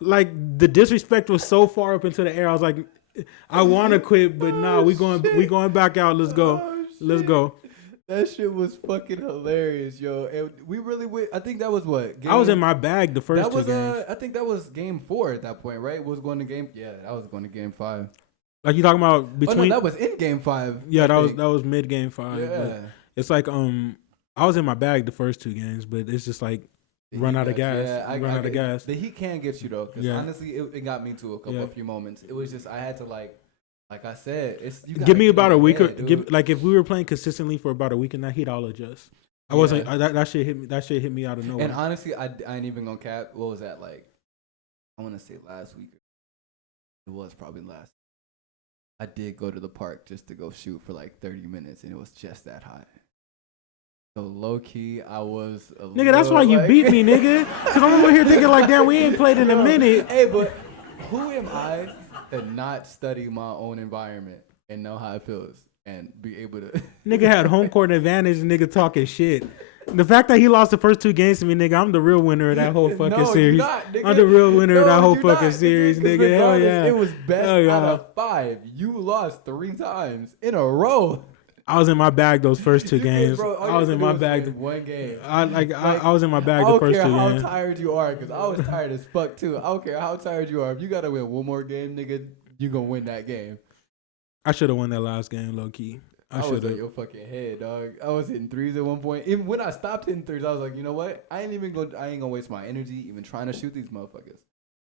Like the disrespect was so far up into the air. I was like, I want to quit, but nah, we going back out. Let's go. Let's go. That shit was fucking hilarious, yo. And we really went. I think that was what? I was in my bag the first two games. I think that was game 4 at that point, right? Was going to game. Yeah, that was going to game 5. Like you talking about between? Oh no, that was in game 5. Yeah, that was mid game 5. Yeah. But it's like I was in my bag the first 2 games, but it's just like run out of gas. Yeah, run out of gas. The heat can get you though, because honestly, it got me to a few moments. It was just I had to like I said, it's give me about a week. Like if we were playing consistently for about a week in that heat, I'll adjust. I wasn't. That shit hit me. That shit hit me out of nowhere. And honestly, I ain't even gonna cap. What was that like? I want to say last week. It was probably last. I did go to the park just to go shoot for like 30 minutes, and it was just that hot. So low key, I was a nigga. That's why you beat me, nigga. Because I'm over here thinking like, damn, we ain't played in a minute. Hey, but who am I to not study my own environment and know how it feels and be able to? Nigga had home court advantage. Nigga talking shit. The fact that he lost the first 2 games to me, nigga, I'm the real winner of that whole fucking series. Not, I'm the real winner of that whole fucking series, nigga. Hell yeah. It was best out of 5. You lost 3 times in a row. I was in my bag those first 2 games. Bro, I was in my bag. One game. I was in my bag the first 2 games. I don't care how tired you are, because I was tired as fuck too. I don't care how tired you are. If you gotta win one more game, nigga, you gonna win that game. I should have won that last game, low key. I was on your fucking head, dog. I was hitting threes at one point. Even when I stopped hitting threes, I was like, you know what? I ain't gonna waste my energy even trying to shoot these motherfuckers.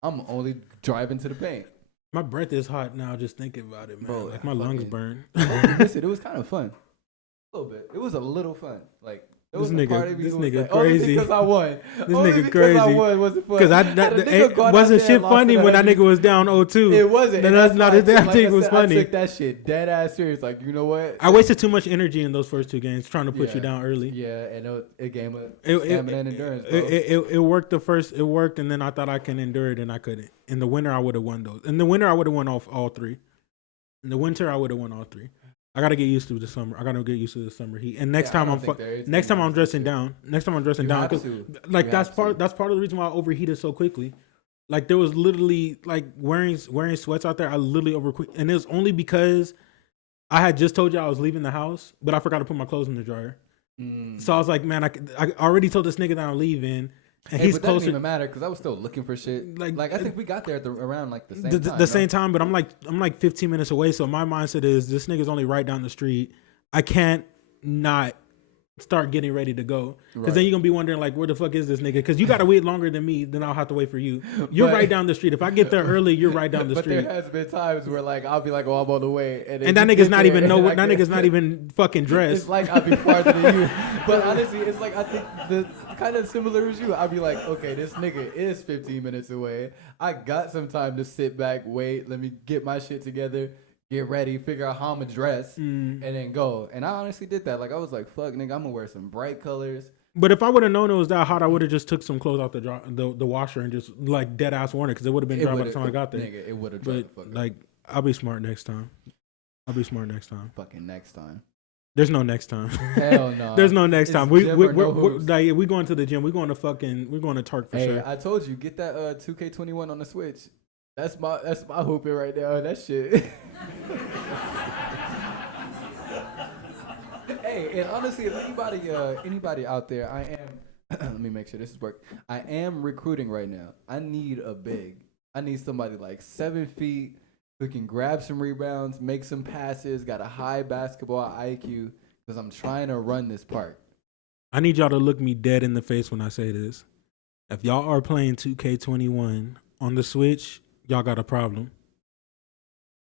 I'm only driving to the paint. My breath is hot now just thinking about it, man. Bro, like my lungs burn. Listen, it was kind of fun. A little bit. It was a little fun. Like this nigga crazy. Only because I won. This nigga crazy. I won wasn't fun. Because it wasn't shit funny when that nigga was down 0-2. It wasn't. That's not that thing was funny. I took that shit dead ass serious. Like, you know what? I wasted too much energy in those first 2 games trying to put you down early. Yeah, and a game of stamina and endurance. Bro. It worked it worked, and then I thought I can endure it, and I couldn't. In the winter, I would have won those. In the winter, I would have won all 3. In the winter, I would have won all 3. I gotta get used to the summer. I gotta get used to the summer heat. And next time I'm dressing down. Next time I'm dressing down. Like that's part of the reason why I overheated so quickly. Like there was literally like wearing sweats out there. I literally overquick, and it was only because I had just told you I was leaving the house, but I forgot to put my clothes in the dryer. So I was like, man, I already told this nigga that I'm leaving. And he's closer. Doesn't even matter because I was still looking for shit. Like I think we got there around like the same time. The same time, but I'm like 15 minutes away. So my mindset is this nigga's only right down the street. I can't not start getting ready to go because then you're gonna be wondering like where the fuck is this nigga? Because you gotta wait longer than me. Then I'll have to wait for you. You're right down the street. If I get there early, you're right down the street. But there has been times where like I'll be like, oh, I'm on the way, and that nigga's not even that nigga's not even fucking dressed. It's like I'll be farther than you. But honestly, it's like I think the kind of similar as you. I'll be like, okay, this nigga is 15 minutes away. I got some time to sit back, wait. Let me get my shit together. Get ready, figure out how I'm gonna dress, and then go. And I honestly did that. Like I was like, "Fuck, nigga, I'm gonna wear some bright colors." But if I would have known it was that hot, I would have just took some clothes out the washer and just like dead ass worn it because it would have been dry by the time I got there. Nigga, it would have dry. But like, I'll be smart next time. Fucking next time. There's no next time. Hell no. There's no next time. We're going to the gym. We're going to Tark for sure. I told you, get that 2K21 on the Switch. That's my hooping right there. That shit. Hey, and honestly, if anybody out there, I am. Let me make sure this is work. I am recruiting right now. I need a big. I need somebody like 7 feet who can grab some rebounds, make some passes, got a high basketball IQ. Because I'm trying to run this park. I need y'all to look me dead in the face when I say this. If y'all are playing 2K21 on the Switch, y'all got a problem.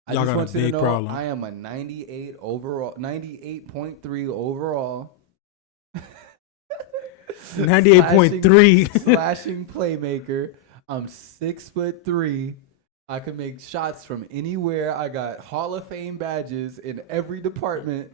Y'all got a big problem. I am a 98 overall, 98.3 overall. 98.3 slashing playmaker. I'm 6'3". I can make shots from anywhere. I got Hall of Fame badges in every department.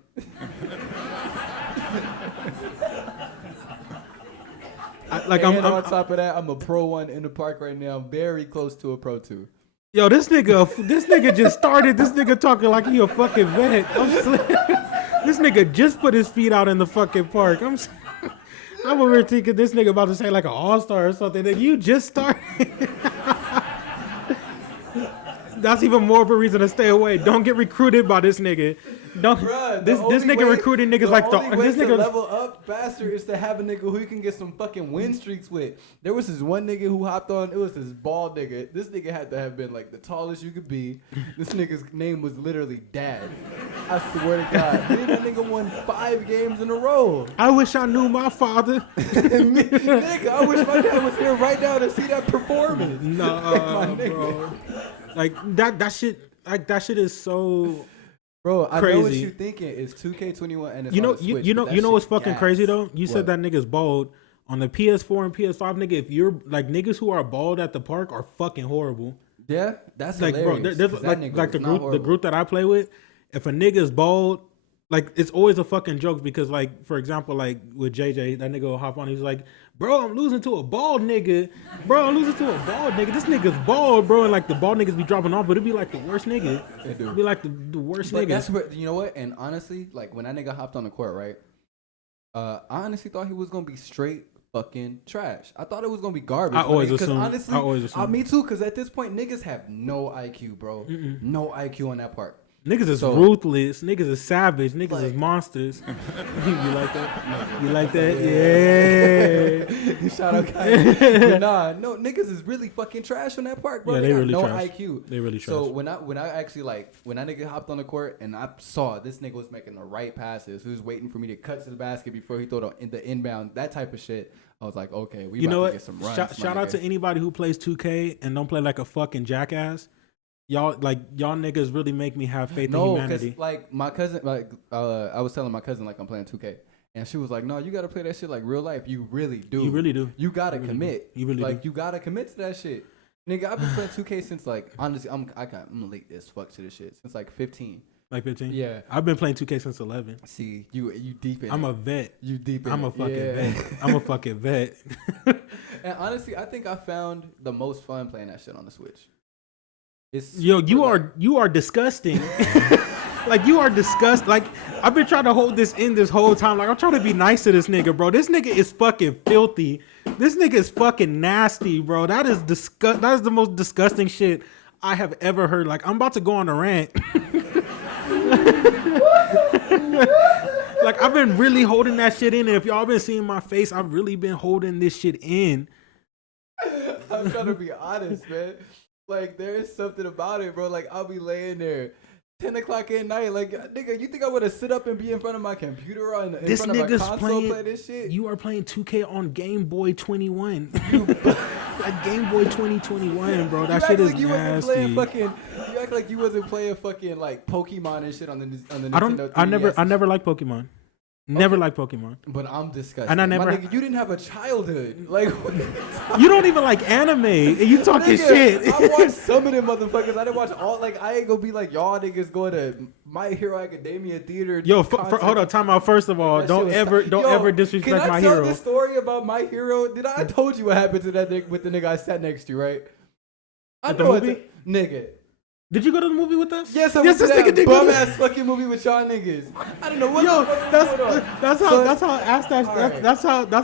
On top of that, I'm a Pro 1 in the park right now. Very close to a Pro 2. Yo, this nigga just started. This nigga talking like he a fucking vet. This nigga just put his feet out in the fucking park. I'm over here thinking this nigga about to say like an all-star or something. That you just started. That's even more of a reason to stay away. Don't get recruited by this nigga. Don't. Bruh, this nigga recruiting niggas like the. This nigga level up faster is to have a nigga who you can get some fucking win streaks with. There was this one nigga who hopped on. It was this bald nigga. This nigga had to have been like the tallest you could be. This nigga's name was literally Dad. I swear to God, me and that nigga won 5 games in a row. I wish I knew my father. Nigga, I wish my dad was here right now to see that performance. Nah, bro. Like that shit. Like that shit is so. Bro, I crazy. know what you're thinking. It's 2K21 and it's you know, on the Switch, you know what's fucking crazy though? You said What? that nigga's bald on the PS4 and PS5, nigga. If you're like niggas who are bald at the park are fucking horrible. Yeah, that's like, hilarious. bro. There's like the group that I play with. If a nigga is bald, like it's always a fucking joke because like for example, like with JJ, that nigga will hop on. He's like, bro, I'm losing to a bald nigga. Bro, I'm losing to a bald nigga. This nigga's bald, bro. And like the bald niggas be dropping off, but it'd be like the worst nigga. It'd be like the worst nigga. That's what, you know what? And honestly, like when that nigga hopped on the court, right? I honestly thought he was gonna be straight fucking trash. I thought it was gonna be garbage. I always assumed. Honestly, me too. Because at this point, niggas have no IQ, bro. No IQ on that part. Niggas is ruthless. Niggas is savage. Niggas is monsters. You like that? You like that? Yeah. Shout out, guys. Nah, no, niggas is really fucking trash on that part, bro. Yeah, they got really no trash. IQ. They really trash. So when I actually like when that nigga hopped on the court and I saw this nigga was making the right passes, he was waiting for me to cut to the basket before he threw the inbound, that type of shit. I was like, okay, we about to get some runs. Shout out to anybody who plays 2K and don't play like a fucking jackass. Y'all niggas really make me have faith in humanity. Because like my cousin, I was telling my cousin like I'm playing 2K, and she was like, "No, you gotta play that shit like real life. You really do. You really do. You gotta commit. You really like do. you gotta commit to that shit, nigga. I've been playing 2K since like honestly, I'm late as fuck to this shit since like 15. Like 15? Yeah. I've been playing 2K since 11. See, you deep in. I'm a vet. You deep in. I'm a fucking vet. I'm a fucking vet. And honestly, I think I found the most fun playing that shit on the Switch. Yo, you are disgusting. Like you are disgusting. Like I've been trying to hold this in this whole time. Like I'm trying to be nice to this nigga, bro. This nigga is fucking filthy. This nigga is fucking nasty, bro. That is That is the most disgusting shit I have ever heard. Like I'm about to go on a rant. Like I've been really holding that shit in, and if y'all been seeing my face, I've really been holding this shit in. I'm trying to be honest, man. Like, there is something about it, bro. Like, I'll be laying there 10 o'clock at night. Like, nigga, you think I would have sit up and be in front of my computer or in front of my console play this shit? You are playing 2K on Game Boy 21. Like, Game Boy 2021, bro. That shit is nasty. You act like you wasn't playing fucking, like, Pokemon and shit on the Nintendo 3DS. I never liked Pokemon. Never liked Pokemon. But I'm disgusted. And I never. My nigga, you didn't have a childhood. Like, you don't even like anime. And you talking shit. I watched some of them motherfuckers. I didn't watch all. Like, I ain't gonna be like y'all niggas going to My Hero Academia theater. Yo, hold on. Time out. First of all, don't ever disrespect My Hero. Can I tell this story about My Hero? I told you what happened to that nigga with the nigga I sat next to, right? At the movie? Nigga. Did you go to the movie with us? Yes, I went to that bum ass fucking movie with y'all niggas. I don't know what. Yo, that's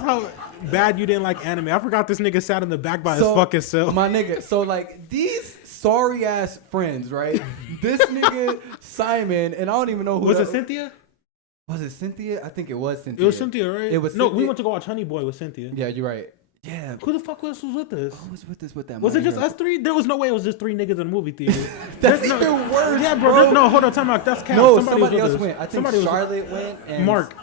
how bad you didn't like anime. I forgot this nigga sat in the back by his fucking self. My nigga, so like these sorry ass friends, right? This nigga Simon, and I don't even know who was it. Cynthia? Was it Cynthia? I think it was Cynthia. It was Cynthia, right? It was. No, we went to go watch Honey Boy with Cynthia. Yeah, you're right. Yeah. Who the fuck was with us? Who was with us with that? Was it just us three? There was no way it was just three niggas in the movie theater. That's even worse. Yeah, bro. No, hold on, time out. That's no, somebody else went. I think Charlotte went and Mark.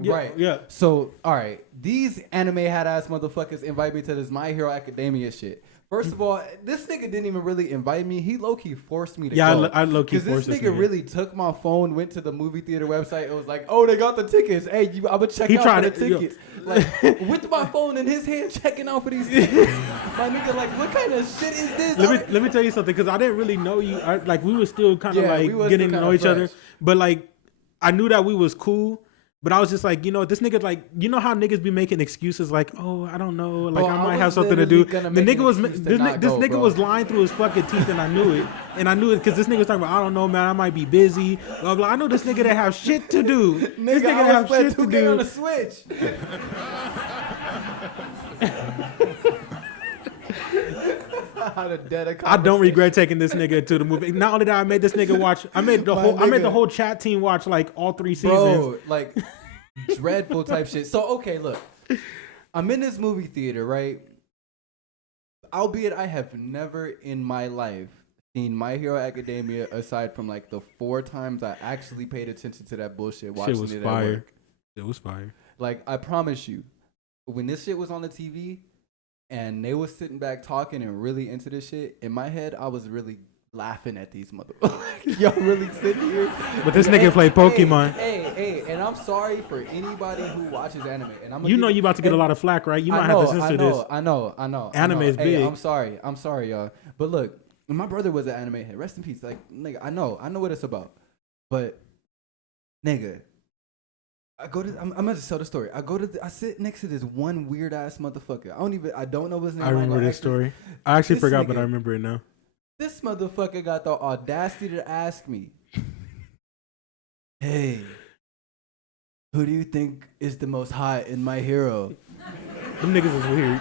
Yeah, right. Yeah. So, all right. These anime hat ass motherfuckers invite me to this My Hero Academia shit. First of all, this nigga didn't even really invite me. He low-key forced me to go. Yeah, I low-key forced this nigga really took my phone, went to the movie theater website, and was like, oh, they got the tickets. Hey, I'm going to check out for the tickets. Like, with my phone in his hand, checking out for these tickets. My nigga, like, what kind of shit is this? Let me tell you something, because I didn't really know you. We were still kind of like getting to know each other. But, like, I knew that we was cool. But I was just like, this nigga, like, you know how niggas be making excuses like, oh, I don't know, like, I might have something to do. The nigga was lying through his fucking teeth, and I knew it. And I knew it because this nigga was talking about, I don't know, man, I might be busy. Blah, blah. I know this nigga that have shit to do. This nigga have shit to do. On the Switch. I don't regret taking this nigga to the movie. Not only that, I made this nigga watch. I made the whole chat team watch like all 3 seasons. Bro, like dreadful type shit. So okay, look, I'm in this movie theater, right? Albeit I have never in my life seen My Hero Academia aside from like the 4 times I actually paid attention to that bullshit. Watching was it fire. at work. It was fire. Like I promise you, when this shit was on the TV and they was sitting back talking and really into this shit, in my head I was really laughing at these motherfuckers. Y'all really sitting here. But this nigga played Pokemon. Hey, and I'm sorry for anybody who watches anime. And you about to get a lot of flack, right? You might have to censor this. I know. Anime is big. I'm sorry, y'all. But look, my brother was an anime head. Rest in peace. Like, nigga, I know what it's about. But, nigga, I'm gonna just tell the story. I sit next to this one weird ass motherfucker. I don't know his name. I remember this story. I actually forgot, but I remember it now. This motherfucker got the audacity to ask me, "Hey, who do you think is the most hot in My Hero?" Them niggas is weird.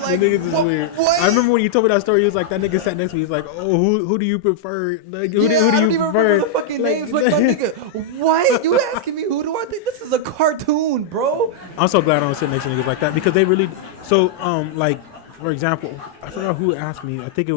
Like, them niggas is weird. What? I remember when you told me that story. He was like, that nigga sat next to me. He's like, oh, who do you prefer? Like, who do you I don't even prefer? remember the fucking names. Like, my nigga, what? You asking me who do I think? This is a cartoon, bro. I'm so glad I don't sit next to niggas like that because they really. So, like, for example, I forgot who asked me. I think it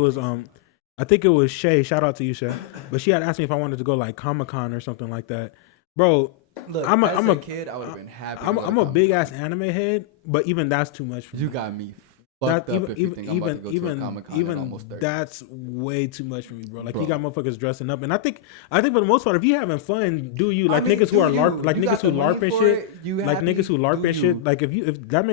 was Shay. Shout out to you, Shay. But she had asked me if I wanted to go like Comic-Con or something like that, bro. Look, I'm a kid. I would have been happy. I'm a big ass anime head, but even that's too much for me. You got me fucked up if you think I'm about to go to a Comic-Con at almost 30. That's way too much for me, bro. Like, you got motherfuckers dressing up, and I think for the most part, if you having fun, do you like niggas who are LARP, like niggas who LARP and shit, like niggas who LARP and shit. Like, if that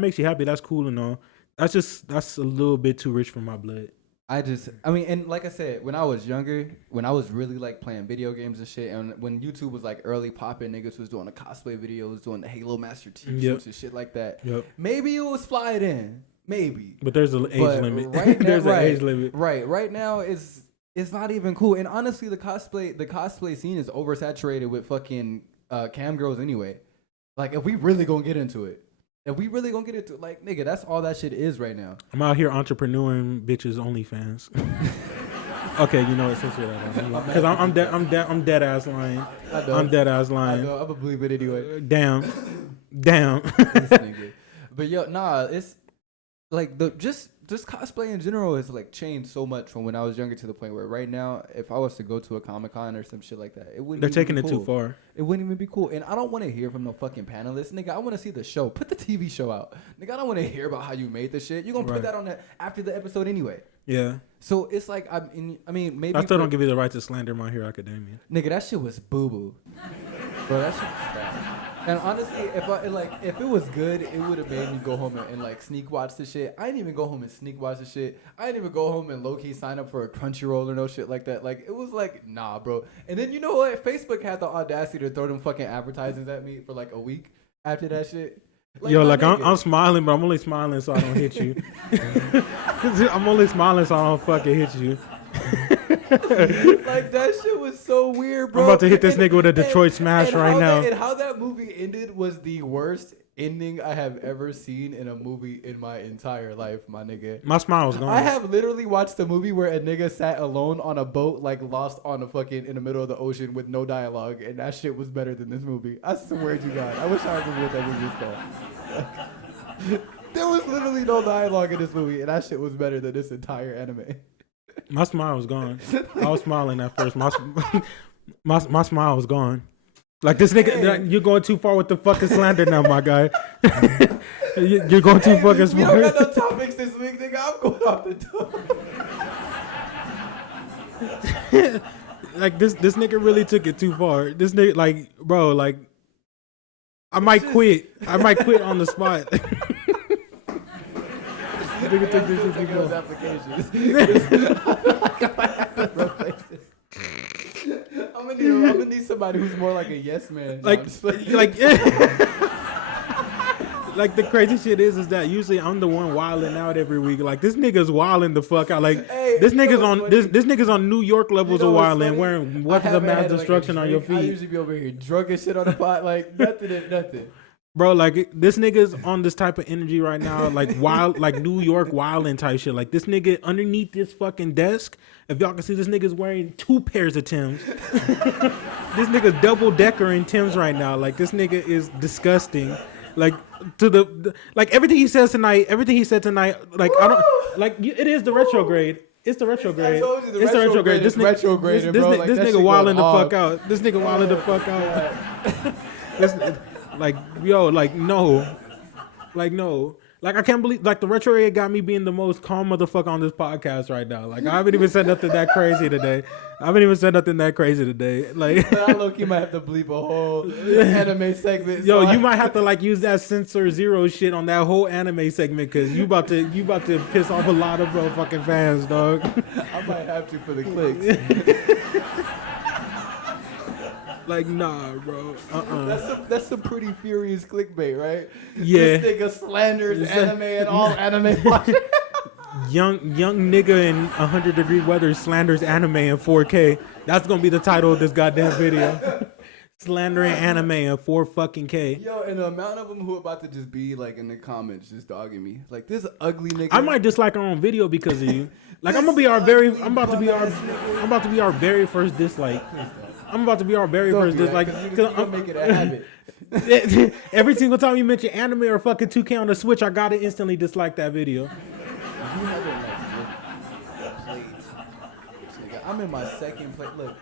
makes you happy, that's cool and all. That's a little bit too rich for my blood. And like I said, when I was younger, when I was really like playing video games and shit, and when YouTube was like early popping, niggas was doing the cosplay videos, doing the Halo Master Chief suits and shit like that. Yep. Maybe it was fly in. Maybe. But there's an age limit. Right now, there's an age limit. Right now it's not even cool. And honestly, the cosplay scene is oversaturated with fucking cam girls anyway. Like, if we really gonna get into it. Like, nigga, that's all that shit is right now. I'm out here entrepreneuring bitches OnlyFans. Okay, you know what? Censor that. Because I'm dead ass lying. I'm dead ass lying. I know. I'm gonna believe it anyway. Damn. This nigga. But yo, nah, it's like just cosplay in general has like changed so much from when I was younger to the point where right now, if I was to go to a Comic-Con or some shit like that, it wouldn't. They're taking be it cool. too far. It wouldn't even be cool. And I don't want to hear from no fucking panelists, nigga. I want to see the show. Put the TV show out, nigga. I don't want to hear about how you made the shit. You're gonna put that on after the episode anyway. Yeah. So it's like I mean maybe I still don't give you the right to slander My Hero Academia. Nigga, that shit was boo boo. Bro, that shit was bad. And honestly, if it was good, it would have made me go home and like sneak watch the shit. I didn't even go home and sneak watch the shit. I didn't even go home and low key sign up for a Crunchyroll or no shit like that. Like, it was like, nah, bro. And then you know what? Facebook had the audacity to throw them fucking advertisements at me for like a week after that shit. Like, yo, like I'm smiling, but I'm only smiling so I don't hit you. I'm only smiling so I don't fucking hit you. Like, that shit was so weird, bro. I'm about to hit this nigga with a Detroit smash right now. And how that movie ended was the worst ending I have ever seen in a movie in my entire life, my nigga. My smile was gone. I have literally watched a movie where a nigga sat alone on a boat, like lost on a fucking in the middle of the ocean with no dialogue, and that shit was better than this movie. I swear to God. I wish I remember what that movie was called. There was literally no dialogue in this movie, and that shit was better than this entire anime. My smile was gone. I was smiling at first. My smile was gone. Like, this nigga, you're going too far with the fucking slander now, my guy. You're going too fucking far. We don't got no topics this week, nigga. I'm going off the top. Like, this nigga really took it too far. This nigga, like, bro, like, I might quit. I might quit on the spot. Nigga took this shit those applications. I'm gonna need somebody who's more like a yes man. Like the crazy shit is that usually I'm the one wilding out every week. Like, this nigga's wilding the fuck out. Like, this nigga's on New York levels of wilding, wearing weapons of mass destruction on your feet. I usually be over here drunk and shit on the pot, like nothing. Bro, like this nigga's on this type of energy right now, like wild, like New York wildin' type shit. Like this nigga underneath this fucking desk, if y'all can see, this nigga's wearing 2 pairs of Timbs. This nigga's double decker in Timbs right now. Like this nigga is disgusting. Like to the like everything he said tonight. Like I don't like it is the retrograde. It's the retrograde. It's the retrograde. This nigga wilding the fuck out. This nigga wilding the fuck out. Like yo, like no, like I can't believe like the retrograde got me being the most calm motherfucker on this podcast right now. Like I haven't even said nothing that crazy today. Like I low-key might have to bleep a whole anime segment. Yo, you might have to like use that censor zero shit on that whole anime segment because you about to piss off a lot of fucking fans, dog. I might have to for the clicks. Like nah, bro. That's some pretty furious clickbait, right? Yeah. This nigga slanders anime and all anime watchers. Young nigga in 100-degree weather slanders anime in 4K. That's gonna be the title of this goddamn video. Slandering anime in 4 fucking K. Yo, and the amount of them who are about to just be like in the comments just dogging me. Like this ugly nigga. I might dislike our own video because of you. Like I'm about to be our very first dislike. I'm about to be our very first dislike. Cause I'm make it a habit. Every single time you mention anime or fucking 2K on the Switch, I gotta instantly dislike that video. You haven't played. I'm in my second play. Look,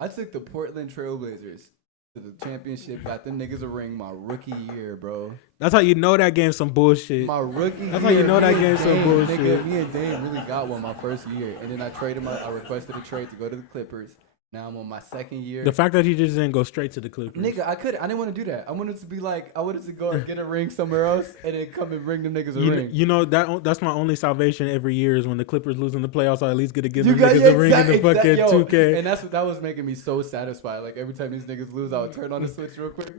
I took the Portland Trailblazers to the championship. Got them niggas a ring my rookie year, bro. That's how you know that game's some bullshit. My rookie year. That's how you know that game's some bullshit. Nigga, me and Dame really got one my first year, and then I requested a trade to go to the Clippers. Now I'm on my second year. The fact that he just didn't go straight to the Clippers. Nigga, I didn't want to do that. I wanted to go and get a ring somewhere else and then come and bring them niggas a ring. You know, that's my only salvation every year is when the Clippers lose in the playoffs, I at least get to give them niggas a ring in the fucking 2K. And that was making me so satisfied. Like every time these niggas lose, I would turn on the Switch real quick.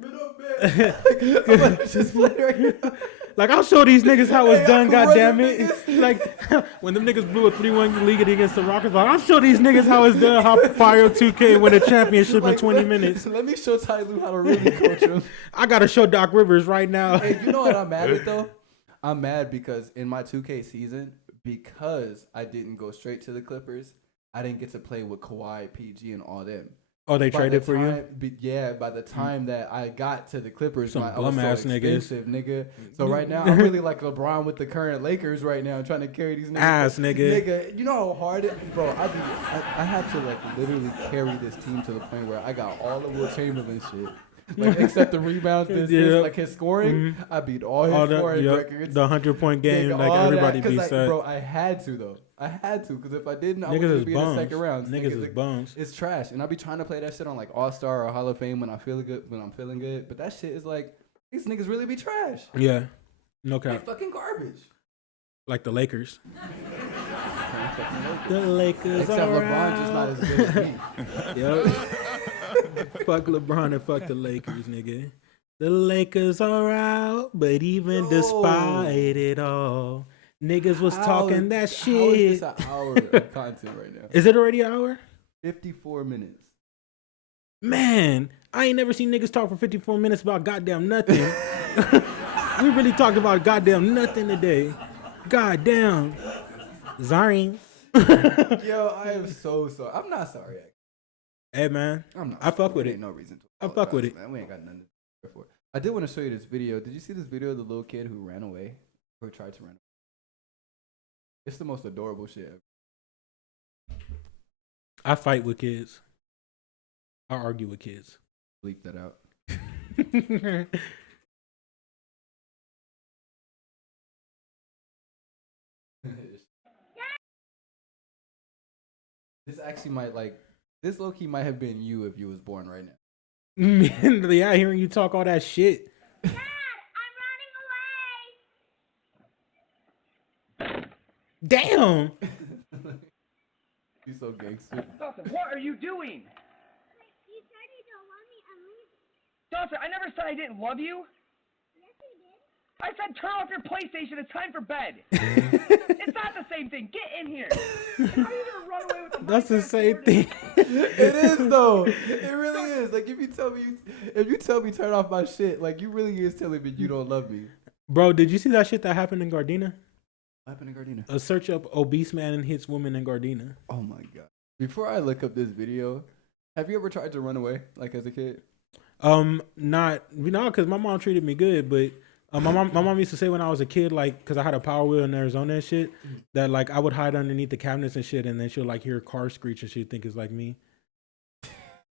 I'm like, just play right now. Like I'll show these niggas how it's done, goddammit. Like when them niggas blew a 3-1 lead against the Rockets, like I'll show these niggas how it's done, how Fire 2K win a championship in 20 minutes. Let me show Ty Lue how to really coach him. I gotta show Doc Rivers right now. Hey, you know what I'm mad at though? I'm mad because in my 2K season, because I didn't go straight to the Clippers, I didn't get to play with Kawhi, PG, and all them. Oh, they traded for you? Yeah, by the time that I got to the Clippers, some I was so expensive, nigga. So right now, I'm really like LeBron with the current Lakers right now, trying to carry these niggas. Ass, nigga. Nigga, you know how hard it, bro, I had to like literally carry this team to the point where I got all the Will Chamberlain shit. Like, except the rebounds, like his scoring, I beat all his scoring records. The 100-point game, nigga, like everybody beat that. Bro, I had to though. I had to, because if I didn't, I wouldn't be in the second round. Niggas is bums. It's trash, and I be trying to play that shit on like All Star or Hall of Fame when I'm feeling good. But that shit is like, these niggas really be trash. Yeah, no cap. They're fucking garbage. Like the Lakers. The Lakers. Except LeBron just not as good as me. Yep. Fuck LeBron and fuck the Lakers, nigga. The Lakers are out, but even despite it all, niggas was talking that shit. How is this an hour of content right now? Is it already an hour? 54 minutes. Man, I ain't never seen niggas talk for 54 minutes about goddamn nothing. We really talked about goddamn nothing today. Goddamn. Sorry. Yo, I am so sorry. I'm not sorry. Hey, man. I'm not. I fuck with it. Ain't no reason to. I fuck with it. Man. We ain't got nothing to do for. I did want to show you this video. Did you see this video of the little kid who ran away? Or tried to run away? It's the most adorable shit ever. I fight with kids. I argue with kids. Bleep that out. This actually might this low key might have been you if you was born right now. Yeah, hearing you talk all that shit. Dad, I'm running away. Damn. You so gangster. Dawson, what are you doing? You said you don't love me. I'm leaving. Dawson, I never said I didn't love you. Yes, you did. I said turn off your PlayStation. It's time for bed. It's not the same thing. Get in here. How are you gonna run away with the That's the same thing. It is though. It really is. Like if you tell me turn off my shit, like you really is telling me you don't love me. Bro, did you see that shit that happened in Gardena? What happened in Gardena? A search up obese man hits woman in Gardena. Oh my god. Before I look up this video, have you ever tried to run away like as a kid? Not because my mom treated me good, but my mom used to say when I was a kid, like, because I had a Power Wheel in Arizona and shit, that like I would hide underneath the cabinets and shit, and then she'll like hear a car screech and she'd think it's like me.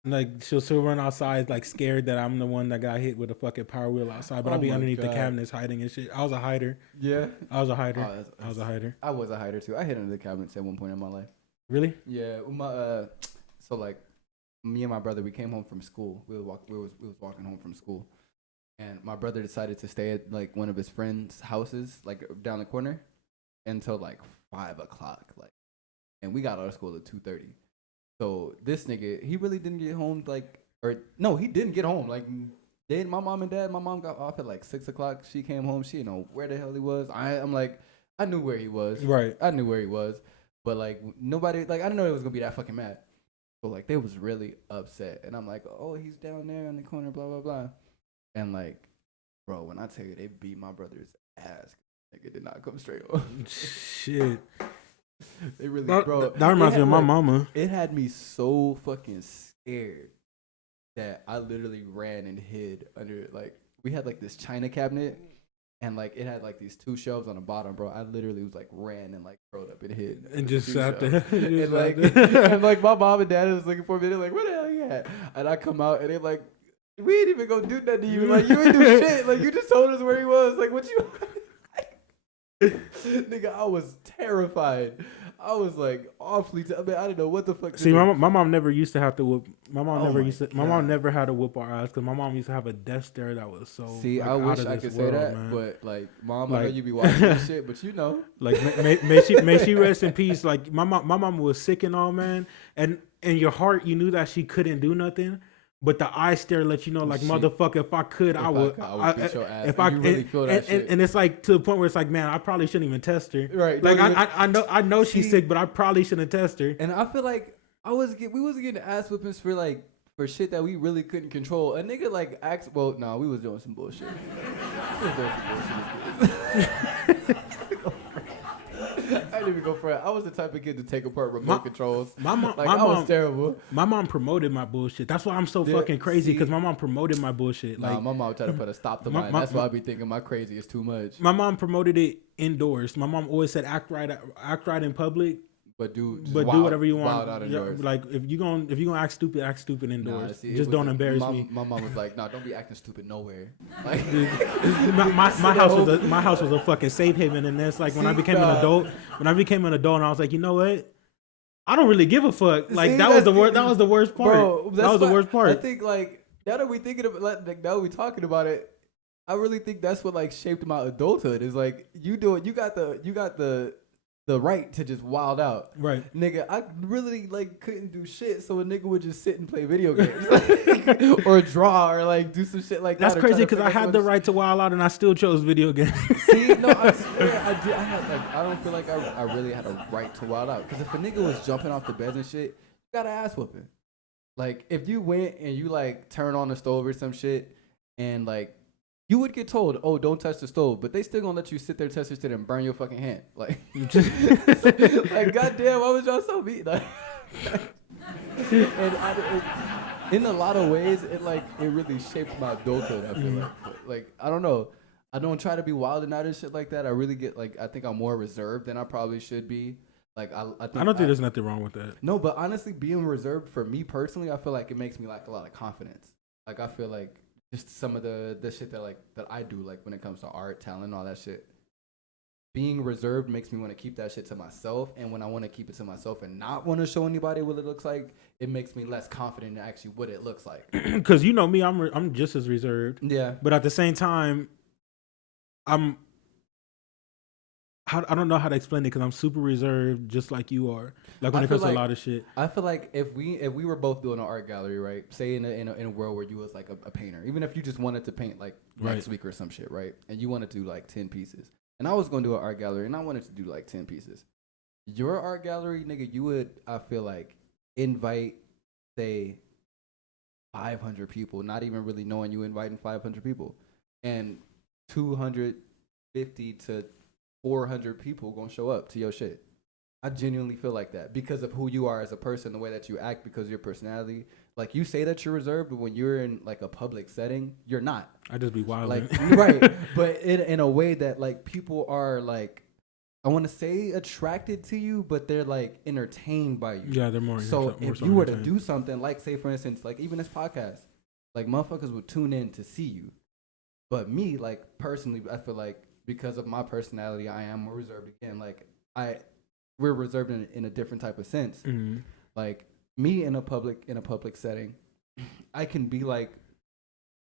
Like she'll run outside like scared that I'm the one that got hit with a fucking Power Wheel outside, but I'll be underneath the cabinets hiding and shit. I was a hider. Yeah, I was a hider. I was a hider. I was a hider too. I hid under the cabinets at one point in my life. Really? Yeah. So like me and my brother, we came home from school. We was walking home from school, and my brother decided to stay at like one of his friends' houses, like down the corner, until like 5 o'clock. Like, and we got out of school at 2:30. So this nigga, he really didn't get home he didn't get home. Like, my mom and dad, my mom got off at like 6 o'clock. She came home. She didn't know where the hell he was. I'm like, I knew where he was. Right. I knew where he was. But like nobody, like I didn't know he was gonna be that fucking mad. So like they was really upset. And I'm like, oh, he's down there in the corner, blah, blah, blah. And like, bro, when I tell you they beat my brother's ass, nigga did not come straight on. Shit. They really, bro. That reminds me of my mama. It had me so fucking scared that I literally ran and hid under, like, we had like this china cabinet, and like it had like these 2 shelves on the bottom, bro. I literally was like ran and like curled up and hid and just sat there. And like my mom and dad was looking for me. They're like, "Where the hell you at?" And I come out and they're like, "We ain't even gonna do nothing to you. Like you ain't do shit. Like you just told us where he was. Like what you." Nigga, I was terrified. I was like awfully. I didn't know what the fuck. See, my mom never used to have to whoop. My mom mom never had to whoop our ass because my mom used to have a desk there that was so. See, like, I wish I could say that, man. but like, mom, I know you be watching this shit, but you know, like, may she rest in peace. Like my mom was sick and all, man, and in your heart you knew that she couldn't do nothing. But the eye stare let you know, like, motherfucker, if I could, I would beat your ass. If I really feel that shit. And it's like to the point where it's like, man, I probably shouldn't even test her. Right. Like I know she's sick, but I probably shouldn't test her. And I feel like we wasn't getting ass whippings for shit that we really couldn't control. A nigga like we was doing some bullshit. I didn't even go for it. I was the type of kid to take apart remote controls. I was terrible. My mom promoted my bullshit. That's why I'm so fucking crazy, because my mom promoted my bullshit. Like my mom tried to put a stop to mine. That's why I be thinking my crazy is too much. My mom promoted it indoors. My mom always said act right in public. But do whatever you want. Wild out indoors. Like if you gonna act stupid indoors. Just don't embarrass me. My mom was like, "No, don't be acting stupid nowhere." Like my house was a fucking safe haven, and that's like when I became an adult. When I became an adult, and I was like, you know what? I don't really give a fuck. Like that was the worst. That was the worst part. Bro, that was the worst part. I think like now that we thinking about like now we talking about it, I really think that's what like shaped my adulthood. Is like you got the right to just wild out. Right. Nigga, I really like couldn't do shit, so a nigga would just sit and play video games. Or draw or like do some shit like that. That's crazy because I had the right to wild out and I still chose video games. See, no, I swear I did. I don't feel like I really had a right to wild out. Because if a nigga was jumping off the beds and shit, you got an ass whooping. Like if you went and you like turn on the stove or some shit and like you would get told, oh, don't touch the stove, but they still gonna let you sit there, touch your shit, and burn your fucking hand. Like, like goddamn, why was y'all so mean? Like, in a lot of ways, it really shaped my adulthood. I feel like I don't know. I don't try to be wild and out and shit like that. I really get I think I'm more reserved than I probably should be. Like I don't think there's nothing wrong with that. No, but honestly, being reserved for me personally, I feel like it makes me lack a lot of confidence. Like I feel like. Just some of the shit that I do, like when it comes to art, talent, all that shit. Being reserved makes me want to keep that shit to myself, and when I want to keep it to myself and not want to show anybody what it looks like, it makes me less confident in actually what it looks like. Because you know me, I'm just as reserved. Yeah. But at the same time, I I don't know how to explain it because I'm super reserved, just like you are. Like when it comes to a lot of shit. I feel like if we were both doing an art gallery, right? Say in a world where you was like a painter, even if you just wanted to paint like next week or some shit, right? And you wanted to do like 10 pieces, and I was going to do an art gallery, and I wanted to do like 10 pieces. Your art gallery, nigga, you would, I feel like, invite, say, 500 people, not even really knowing you inviting 500 people, and 250 to 400 people gonna show up to your shit. I genuinely feel like that because of who you are as a person, the way that you act, because of your personality. Like, you say that you're reserved, but when you're in like a public setting, you're not. I just be wild. Like, right. But in a way that like people are like, I want to say attracted to you, but they're like entertained by you. Yeah, they're more. So if you were to do something like, say for instance, like even this podcast, like motherfuckers would tune in to see you. But me, like personally, I feel like because of my personality, I am more reserved again. Like we're reserved in a different type of sense. Mm-hmm. Like me in a public setting, I can be like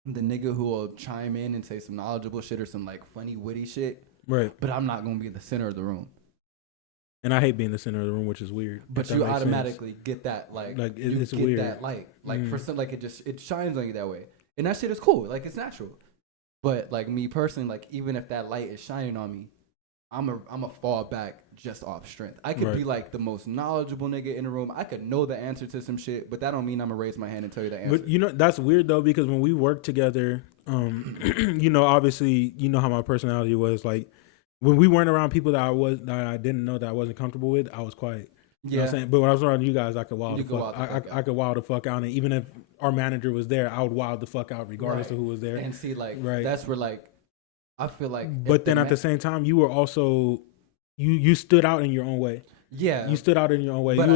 the nigga who will chime in and say some knowledgeable shit or some like funny witty shit. Right. But I'm not gonna be the center of the room. And I hate being the center of the room, which is weird. But you automatically get that it's weird. That light. Like for some, like it shines on you that way. And that shit is cool. Like it's natural. But like me personally, like even if that light is shining on me, I'm a fall back just off strength. I could be like the most knowledgeable nigga in the room. I could know the answer to some shit, but that don't mean I'm gonna raise my hand and tell you the answer. But you know that's weird though, because when we worked together, you know, obviously you know how my personality was. Like when we weren't around people that I didn't know that I wasn't comfortable with, I was quiet. You know what I'm saying? But when I was around you guys, I could wild the fuck. I could wild the fuck out, and even if our manager was there, I would wild the fuck out regardless of who was there. And see, like that's where like I feel like. But then at the same time, you were also you stood out in your own way. Yeah, you stood out in your own way. But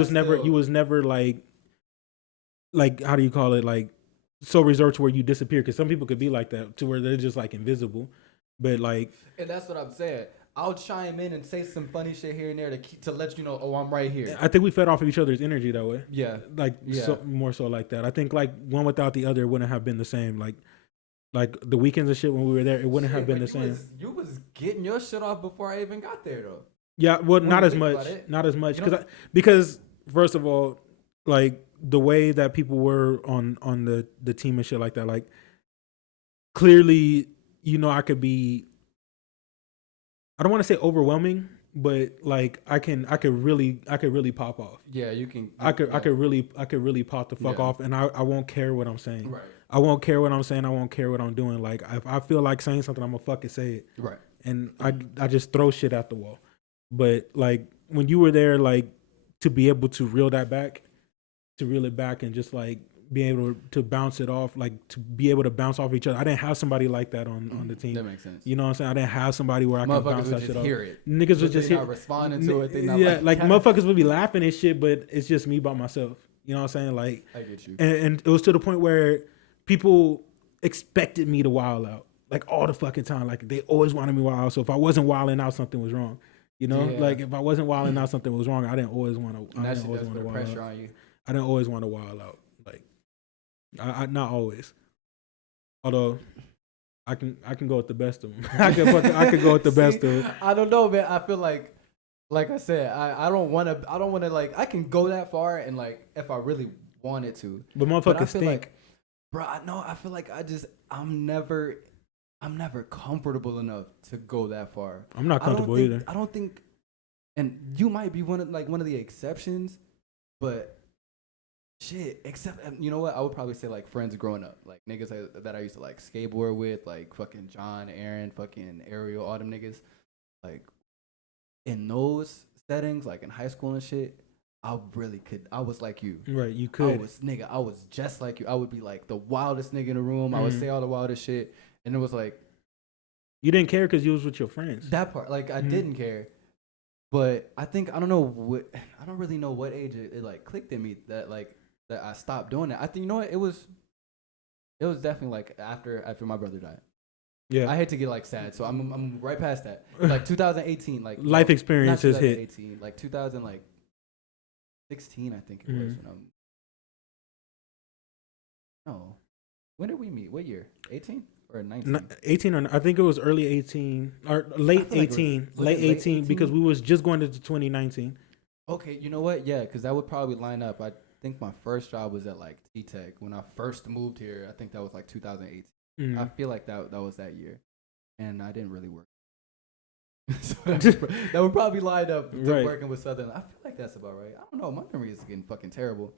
you was never like how do you call it, like so reserved to where you disappear, because some people could be like that to where they're just like invisible. But like, and that's what I'm saying. I'll chime in and say some funny shit here and there to let you know, oh, I'm right here. I think we fed off of each other's energy that way. Yeah, So, more so like that. I think like one without the other wouldn't have been the same. Like the weekends and shit when we were there, it wouldn't have been the same. You was getting your shit off before I even got there though. Yeah, well, not as much, because first of all, like the way that people were on the team and shit like that, like clearly, you know, I could be. I don't want to say overwhelming, but like I could really pop off. Yeah, you can. I could really pop the fuck off, and I won't care what I'm saying. Right. I won't care what I'm saying. I won't care what I'm doing. Like if I feel like saying something, I'm gonna fucking say it. Right. And I just throw shit at the wall. But like when you were there, like to be able to reel it back, and just like be able to bounce it off, like to be able to bounce off each other. I didn't have somebody like that on the team. That makes sense. You know what I'm saying? I didn't have somebody where I could bounce that shit off. Hear it. Niggas would just not responding to it. They not like motherfuckers would be laughing and shit, but it's just me by myself. You know what I'm saying? Like I get you. And it was to the point where people expected me to wild out like all the fucking time. Like they always wanted me wild out. So if I wasn't wilding out, something was wrong. You know, like if I wasn't wilding out, something was wrong. I didn't always want to. That shit does put pressure on you. I didn't always want to wild out. Like, I not always. Although, I can go with the best of them. I can go with the best of them. I don't know, man. I feel like I said, I don't want to like. I can go that far, and like if I really wanted to. But motherfuckers stink. Like, bro, I feel like I'm never comfortable enough to go that far. I'm not comfortable either. I don't think, and you might be one of the exceptions, but shit, except, you know what? I would probably say like friends growing up, like niggas that I used to like skateboard with, like fucking John, Aaron, fucking Ariel, all them niggas. Like in those settings, like in high school and shit, I really could. I was like you. Right, you could. I was just like you. I would be like the wildest nigga in the room. I would say all the wildest shit. And it was like, you didn't care because you was with your friends. That part, like I didn't care, but I think I don't really know what age it like clicked in me that I stopped doing that. I think, you know what, it was definitely like after my brother died. Yeah, I hate to get like sad, so I'm right past that. Like 2018, like life experiences hit. Like 2016, I think it was. No, when did we meet? What year? 18. or 19? 18 or I think it was early 18 or late 18, late 18 because we was just going into 2019. Okay, you know what? Yeah, because that would probably line up. I think my first job was at like T-Tech when I first moved here. I think that was like 2018. Mm. I feel like that was that year, and I didn't really work. So that would probably line up with working with Southern. I feel like that's about right. I don't know. My memory is getting fucking terrible.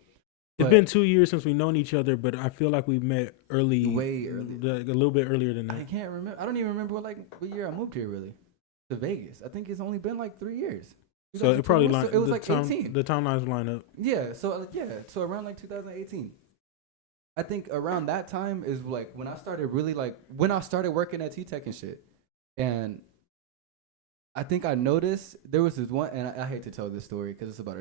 It's been 2 years since we've known each other, but I feel like we met way early, a little bit earlier than that. I can't remember. I don't even remember what year I moved here really to Vegas. I think it's only been like 3 years. So it probably it was like 18. The timelines line up. Yeah. So around like 2018. I think around that time is like when I started working at T-Tech and shit, and I think I noticed there was this one, and I hate to tell this story because it's about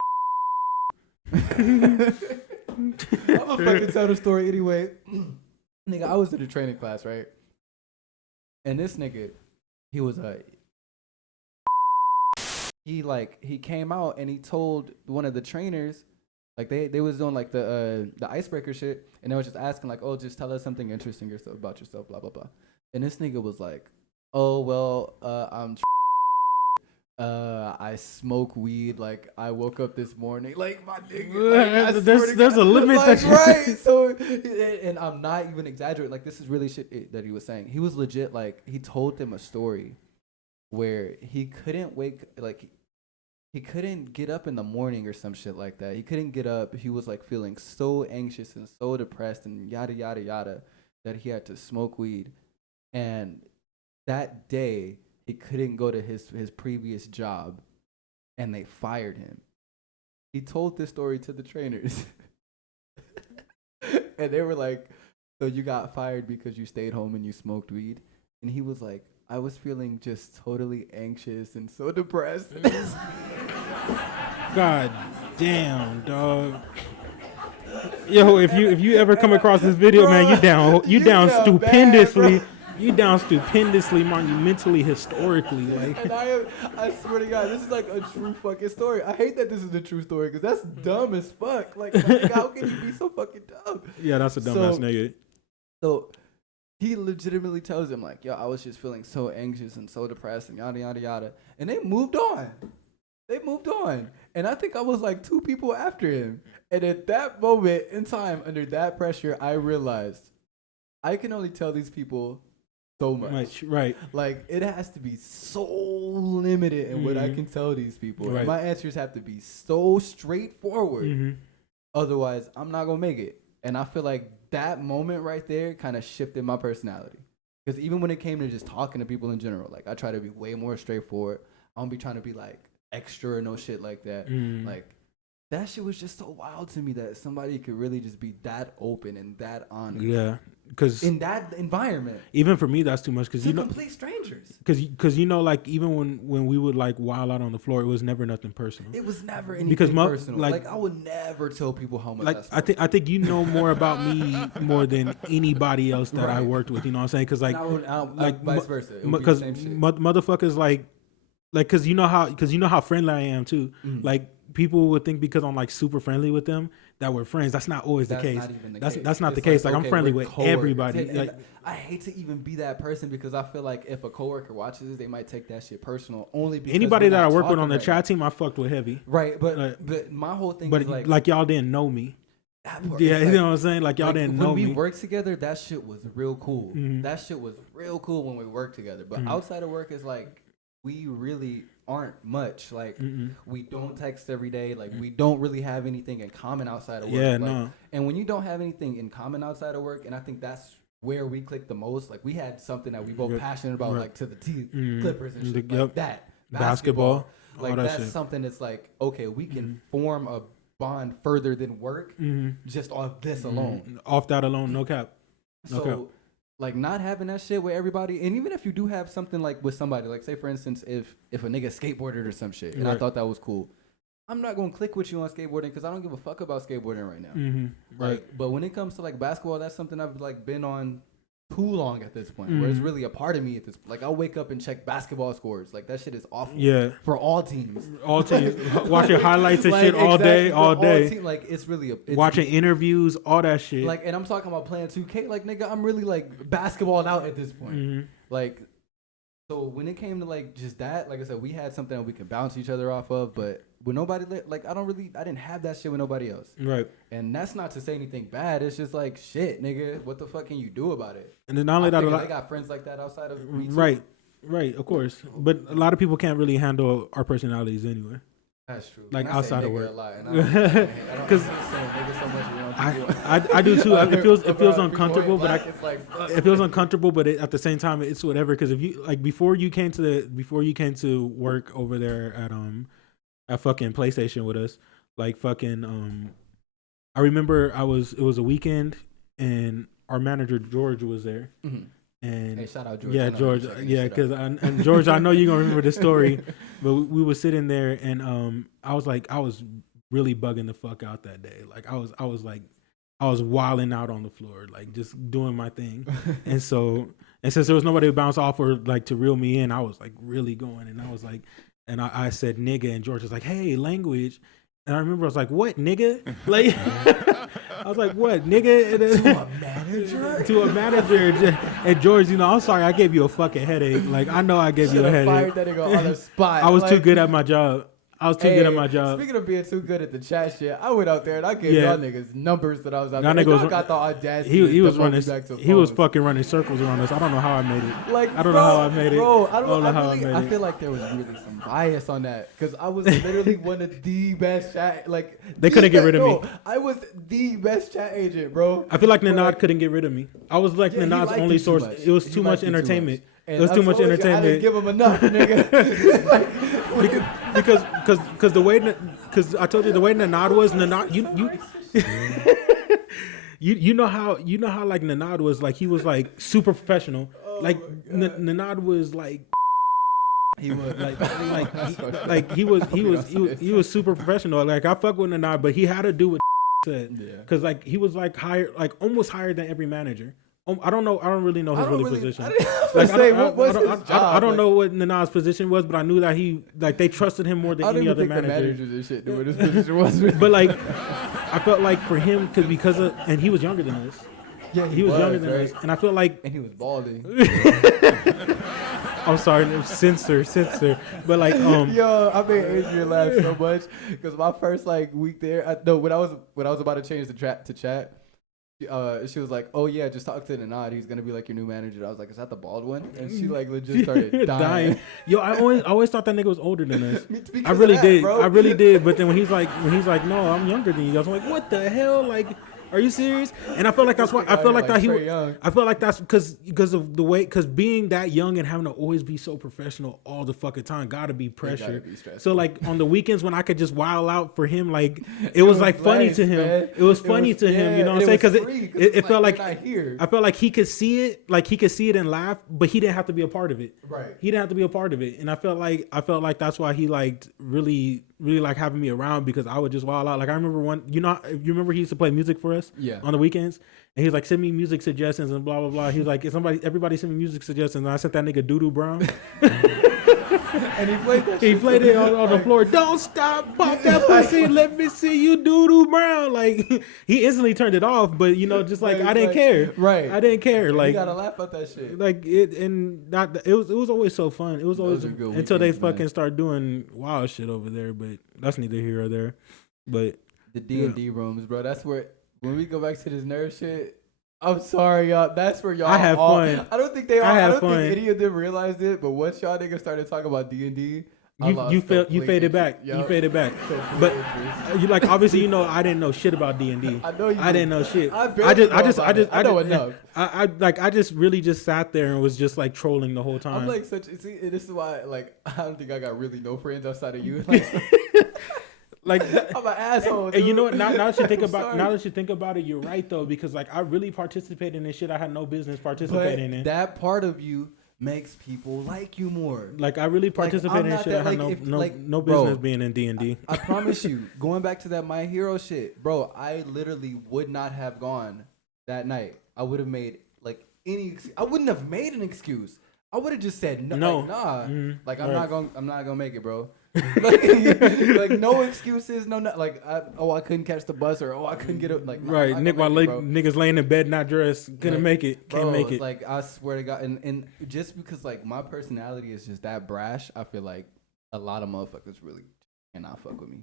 I'm gonna fucking tell the story anyway. Nigga, I was in a training class, right? And this nigga, he was he came out and he told one of the trainers, like they was doing like the icebreaker shit, and they was just asking like, oh, just tell us something interesting about yourself, blah blah blah. And this nigga was like, oh well, I'm I smoke weed. Like I woke up this morning, like my nigga. Like, there's a limit, like, right? So, and I'm not even exaggerating. Like this is really shit that he was saying. He was legit. Like he told them a story where he couldn't he couldn't get up in the morning or some shit like that. He couldn't get up. He was like feeling so anxious and so depressed and yada yada yada that he had to smoke weed. And that day, he couldn't go to his previous job, and they fired him. He told this story to the trainers, and they were like, "So you got fired because you stayed home and you smoked weed?" And he was like, "I was feeling just totally anxious and so depressed." God damn, dog. Yo, if you ever come across this video, bro, man, you down stupendously. Bad, you down stupendously, monumentally, historically, like. And I swear to God, this is like a true fucking story. I hate that this is a true story because that's dumb as fuck. Like, how can you be so fucking dumb? Yeah, that's a dumbass nigga. So he legitimately tells him like, "Yo, I was just feeling so anxious and so depressed and yada yada yada," and they moved on. And I think I was like 2 people after him. And at that moment in time, under that pressure, I realized I can only tell these people so much. Right. Like, it has to be so limited in what I can tell these people. Right. And my answers have to be so straightforward. Mm-hmm. Otherwise, I'm not going to make it. And I feel like that moment right there kind of shifted my personality. Because even when it came to just talking to people in general, like, I try to be way more straightforward. I don't be trying to be, like, extra or no shit like that. Like, that shit was just so wild to me that somebody could really just be that open and that honest. Yeah, because in that environment, even for me, that's too much. Because complete strangers. Because like even when we would like wild out on the floor, it was never nothing personal. It was never anything personal. Like I would never tell people how much. Like I think you know more about me more than anybody else that I worked with. You know what I'm saying? Because like vice versa. Because motherfuckers like because you know how friendly I am too. Like. People would think because I'm like super friendly with them that we're friends. That's not always the case. That's not the case. Like I'm friendly with everybody. Like I hate to even be that person because I feel like if a coworker watches this, they might take that shit personal. Only because anybody that I work with on the chat team, I fucked with heavy. Right, but my whole thing is like y'all didn't know me. Yeah, you know what I'm saying? Like y'all didn't know me. When we worked together, that shit was real cool. That shit was real cool when we worked together. But outside of work is like we really aren't much. Like we don't text every day. Like we don't really have anything in common outside of work. Yeah, no. And when you don't have anything in common outside of work, and I think that's where we clicked the most. Like we had something that we both passionate about, like to the Clippers and shit like that. Basketball. Like that's shit. Something that's like, okay, we can form a bond further than work just off this alone. Off that alone, no cap. No cap. Like not having that shit with everybody, and even if you do have something like with somebody, like say for instance, if a nigga skateboarded or some shit, and I thought that was cool, I'm not gonna click with you on skateboarding because I don't give a fuck about skateboarding right now. Right. But when it comes to like basketball, that's something I've like been on too long at this point. Where it's really a part of me at this. Like I'll wake up and check basketball scores. Like that shit is awful. Yeah. For all teams. All teams watching highlights and shit all day. Like it's really watching interviews, all that shit. Like, and I'm talking about playing 2K. Like nigga, I'm really like basketballed out at this point. Like, so when it came to like just that, like I said, we had something that we could bounce each other off of, but with nobody, like I didn't have that shit with nobody else. Right. And that's not to say anything bad. It's just like shit, nigga. What the fuck can you do about it? And then not only that, I got friends like that outside of me too. Right, of course. But a lot of people can't really handle our personalities anyway. That's true. Like outside of work. Because I do too. It feels uncomfortable, but it feels uncomfortable. But at the same time, it's whatever. Because if you like before you came to work over there at fucking PlayStation with us, like fucking I remember it was a weekend and our manager George was there. Mm-hmm. And hey, shout out George. Yeah, George. Yeah, because and George, I know you're gonna remember the story, but we were sitting there and I was really bugging the fuck out that day. Like I was wilding out on the floor, like just doing my thing. And since there was nobody to bounce off or like to reel me in, I was like really going. And I was like, and I said nigga, and George was like, hey, language. And I remember I was like, what, nigga? Like, I was like, what, nigga? To a manager. And George, I'm sorry, I gave you a fucking headache. Like, I know I gave you a headache. Fired that nigga on the spot. I was too good at my job. Good at my job. Speaking of being too good at the chat shit, I went out there and I gave y'all niggas numbers that I was out there. Y'all got the audacity. He was fucking running circles around us. I don't know how I made it. Like, I don't know how I made it. Bro, I feel like there was really some bias on that because I was literally one of the best chat. Like they couldn't get rid of me. I was the best chat agent, bro. I feel like Nanad couldn't get rid of me. I was like Nanad's only source. It was too much entertainment. It was too much entertainment. I didn't give him enough, nigga. Because the way I told you the way Nanad was you know how like Nanad was like he was like super professional. Like Nanad was like he was super professional. Like I fuck with Nanad, but he had to do what said because like he was like higher, like almost higher than every manager. I don't know. I don't really know his position. I don't know what Nanad's position was, but I knew that they trusted him more than any other manager. I don't think the managers and shit knew what his position was. But like, I felt like for him, and he was younger than us. Yeah, he was younger than us, and I feel like, and he was balding. I'm sorry, censor. But like, yo, I made Adrian laugh so much because my first like week there, when I was about to change the to chat. She was like, "Oh yeah, just talk to Nanad. He's gonna be like your new manager." I was like, "Is that the bald one?" And she like legit started dying. Yo, I always thought that nigga was older than us. I really did. But then when he's like, "No, I'm younger than you," I was like, "What the hell?" Like, are you serious? And I feel like that's why I feel like that I feel like that's because of the way being that young and having to always be so professional all the fucking time gotta be pressure. So like on the weekends when I could just wild out for him, like it was like funny to him. Man. It was funny to him, you know what I'm saying? Because it felt like I felt like he could see it, and laugh, but he didn't have to be a part of it. Right. He didn't have to be a part of it, and I felt like that's why he liked really like having me around because I would just wild out. Like I remember you remember he used to play music for us on the weekends, and he was like, send me music suggestions and blah blah blah. He was like, everybody send me music suggestions, and I sent that nigga Doodoo Brown. And he played that. He played it on the floor. Don't stop, pop that pussy. Let me see you, Doodoo Brown. Like he instantly turned it off, but just like I didn't care. Right. I didn't care. Like you gotta laugh at that shit. Like it was always so fun. It was always until they fucking start doing wild shit over there. But that's neither here or there. But the D&D rooms, bro. That's where when we go back to this nerd shit. I'm sorry, y'all. That's where y'all. I have fun. I don't think they all. I don't think any of them realized it. But once y'all niggas started talking about D&D, you faded back. Yep. You faded back. But you like obviously I didn't know shit about D&D. I know you. I didn't know shit. I know enough. I just really just sat there and was just like trolling the whole time. I'm like see, this is why like I don't think I got really no friends outside of you. Like, like I'm an asshole. And you know what? Now that you think about it, you're right though, because like I really participated in shit I had no business participating in. That part of you makes people like you more. Like I really participated in shit I had no business being in D&D. I promise you, going back to that My Hero shit, bro, I literally would not have gone that night. I would have made like I wouldn't have made an excuse. I would have just said no. Like, nah. Like I'm not gonna make it, bro. like no excuses, no. Like I couldn't catch the bus, or I couldn't get it. Like right, Nick, while niggas laying in bed not dressed, couldn't make it, can't make it. Like I swear to God, and just because like my personality is just that brash, I feel like a lot of motherfuckers really cannot fuck with me.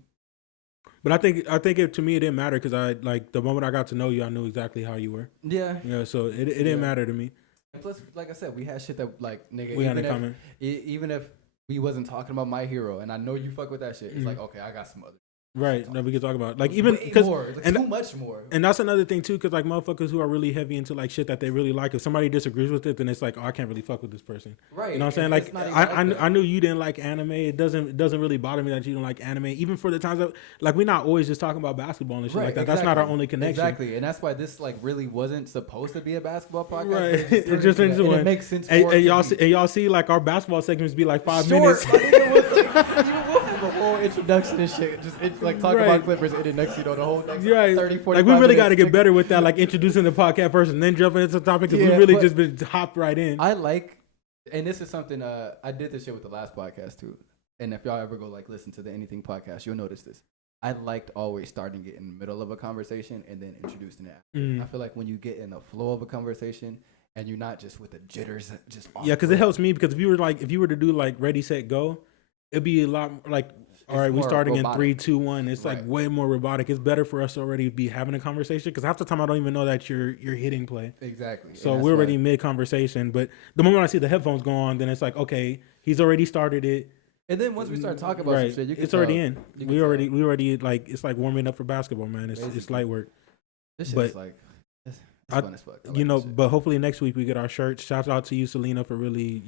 But I think to me it didn't matter because I like the moment I got to know you, I knew exactly how you were. Yeah. Yeah. So it didn't matter to me. And plus, like I said, we had shit that like nigga. We had in common. Even if we wasn't talking about My Hero, and I know you fuck with that shit. It's like, okay, I got some other. Right, that we could talk about. Like even because too much more. And that's another thing too, because like motherfuckers who are really heavy into like shit that they really like, if somebody disagrees with it, then it's like, oh, I can't really fuck with this person. Right. You know what I'm saying? Like I knew you didn't like anime. It doesn't really bother me that you don't like anime, even for the times that like we're not always just talking about basketball and shit like that. Exactly. That's not our only connection. Exactly, and that's why this like really wasn't supposed to be a basketball podcast. Right. It just turns into one. It makes sense. And y'all see like our basketball segments be like 5 minutes. The whole introduction and shit, just like talk about Clippers, and then next the whole next 30, 40 like we really got to get better with that, like introducing the podcast first and then jumping into the topic because we really just been hopped right in. I like, and this is something I did this shit with the last podcast too, and if y'all ever go like listen to the Anything podcast, you'll notice this. I liked always starting it in the middle of a conversation and then introducing it. I feel like when you get in the flow of a conversation and you're not just with the jitters, just because it helps me because if you were to do like ready set go. It'd be a lot like, all right, we're starting robotic. In 3, 2, 1. It's like way more robotic. It's better for us to already be having a conversation because half the time I don't even know that you're hitting play. Exactly. So we're already mid conversation. But the moment I see the headphones go on, then it's like, okay, he's already started it. And then once we start talking about some shit, you can it's already in. We already like it's like warming up for basketball, man. It's light work. This shit is like. Fun as fuck. But hopefully next week we get our shirts. Shout out to you, Selena, for really,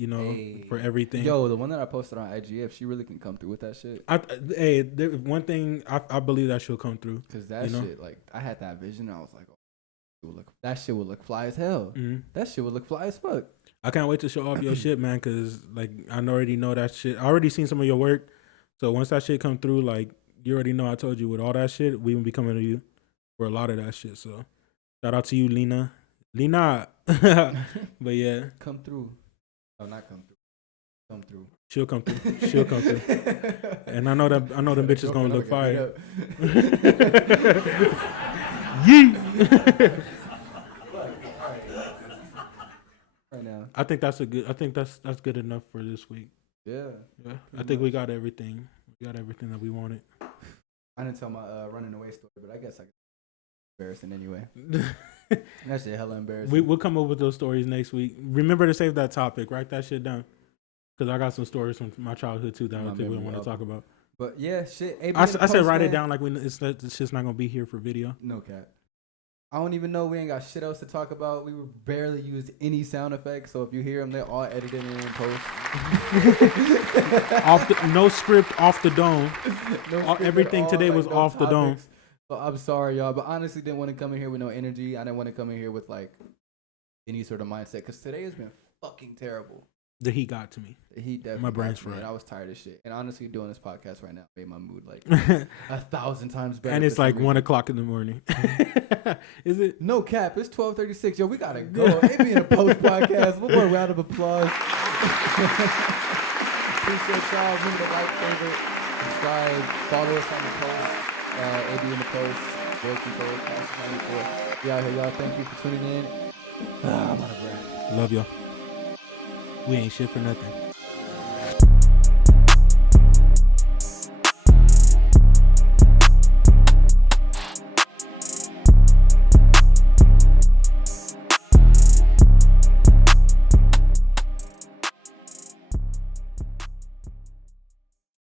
for everything. Yo, the one that I posted on IG, if she really can come through with that shit. One thing I believe that she'll come through. Because that shit, like, I had that vision. I was like, that shit would look fly as hell. That shit would look fly as fuck. I can't wait to show off your shit, man. Because like I already know that shit. I already seen some of your work. So once that shit come through, like you already know, I told you with all that shit, we will be coming to you for a lot of that shit. So. Shout out to you, Lena. But yeah. Come through. Oh, not come through. Come through. She'll come through. And I know them bitches gonna look fire. Yee. Right now. I think that's good enough for this week. Yeah. I think we got everything. We got everything that we wanted. I didn't tell my running away story, but I guess embarrassing anyway. That shit hella embarrassing. We'll come up with those stories next week. Remember to save that topic. Write that shit down. Because I got some stories from my childhood too that I think we want to talk about. But yeah, shit. I said write it down like it's just not gonna be here for video. No cap. I don't even know. We ain't got shit else to talk about. We barely used any sound effects. So if you hear them, they're all edited in post. No script, off the dome. Everything today was off topics. The dome. So I'm sorry, y'all, but honestly, didn't want to come in here with no energy. I didn't want to come in here with like any sort of mindset because today has been fucking terrible. The heat got to me. The heat definitely. My brain's fried. I was tired of shit. And honestly, doing this podcast right now made my mood like 1,000 times better. And it's like 1 o'clock in the morning. Is it? No cap. It's 12:36. Yo, we gotta go. It be in a post podcast. One more round of applause. Appreciate y'all. Remember to like, favorite, subscribe, follow us on the post. AB in the post. Working for Pastor 94. We out here, y'all. Thank you for tuning in. I'm out of breath. Love y'all. We ain't shit for nothing.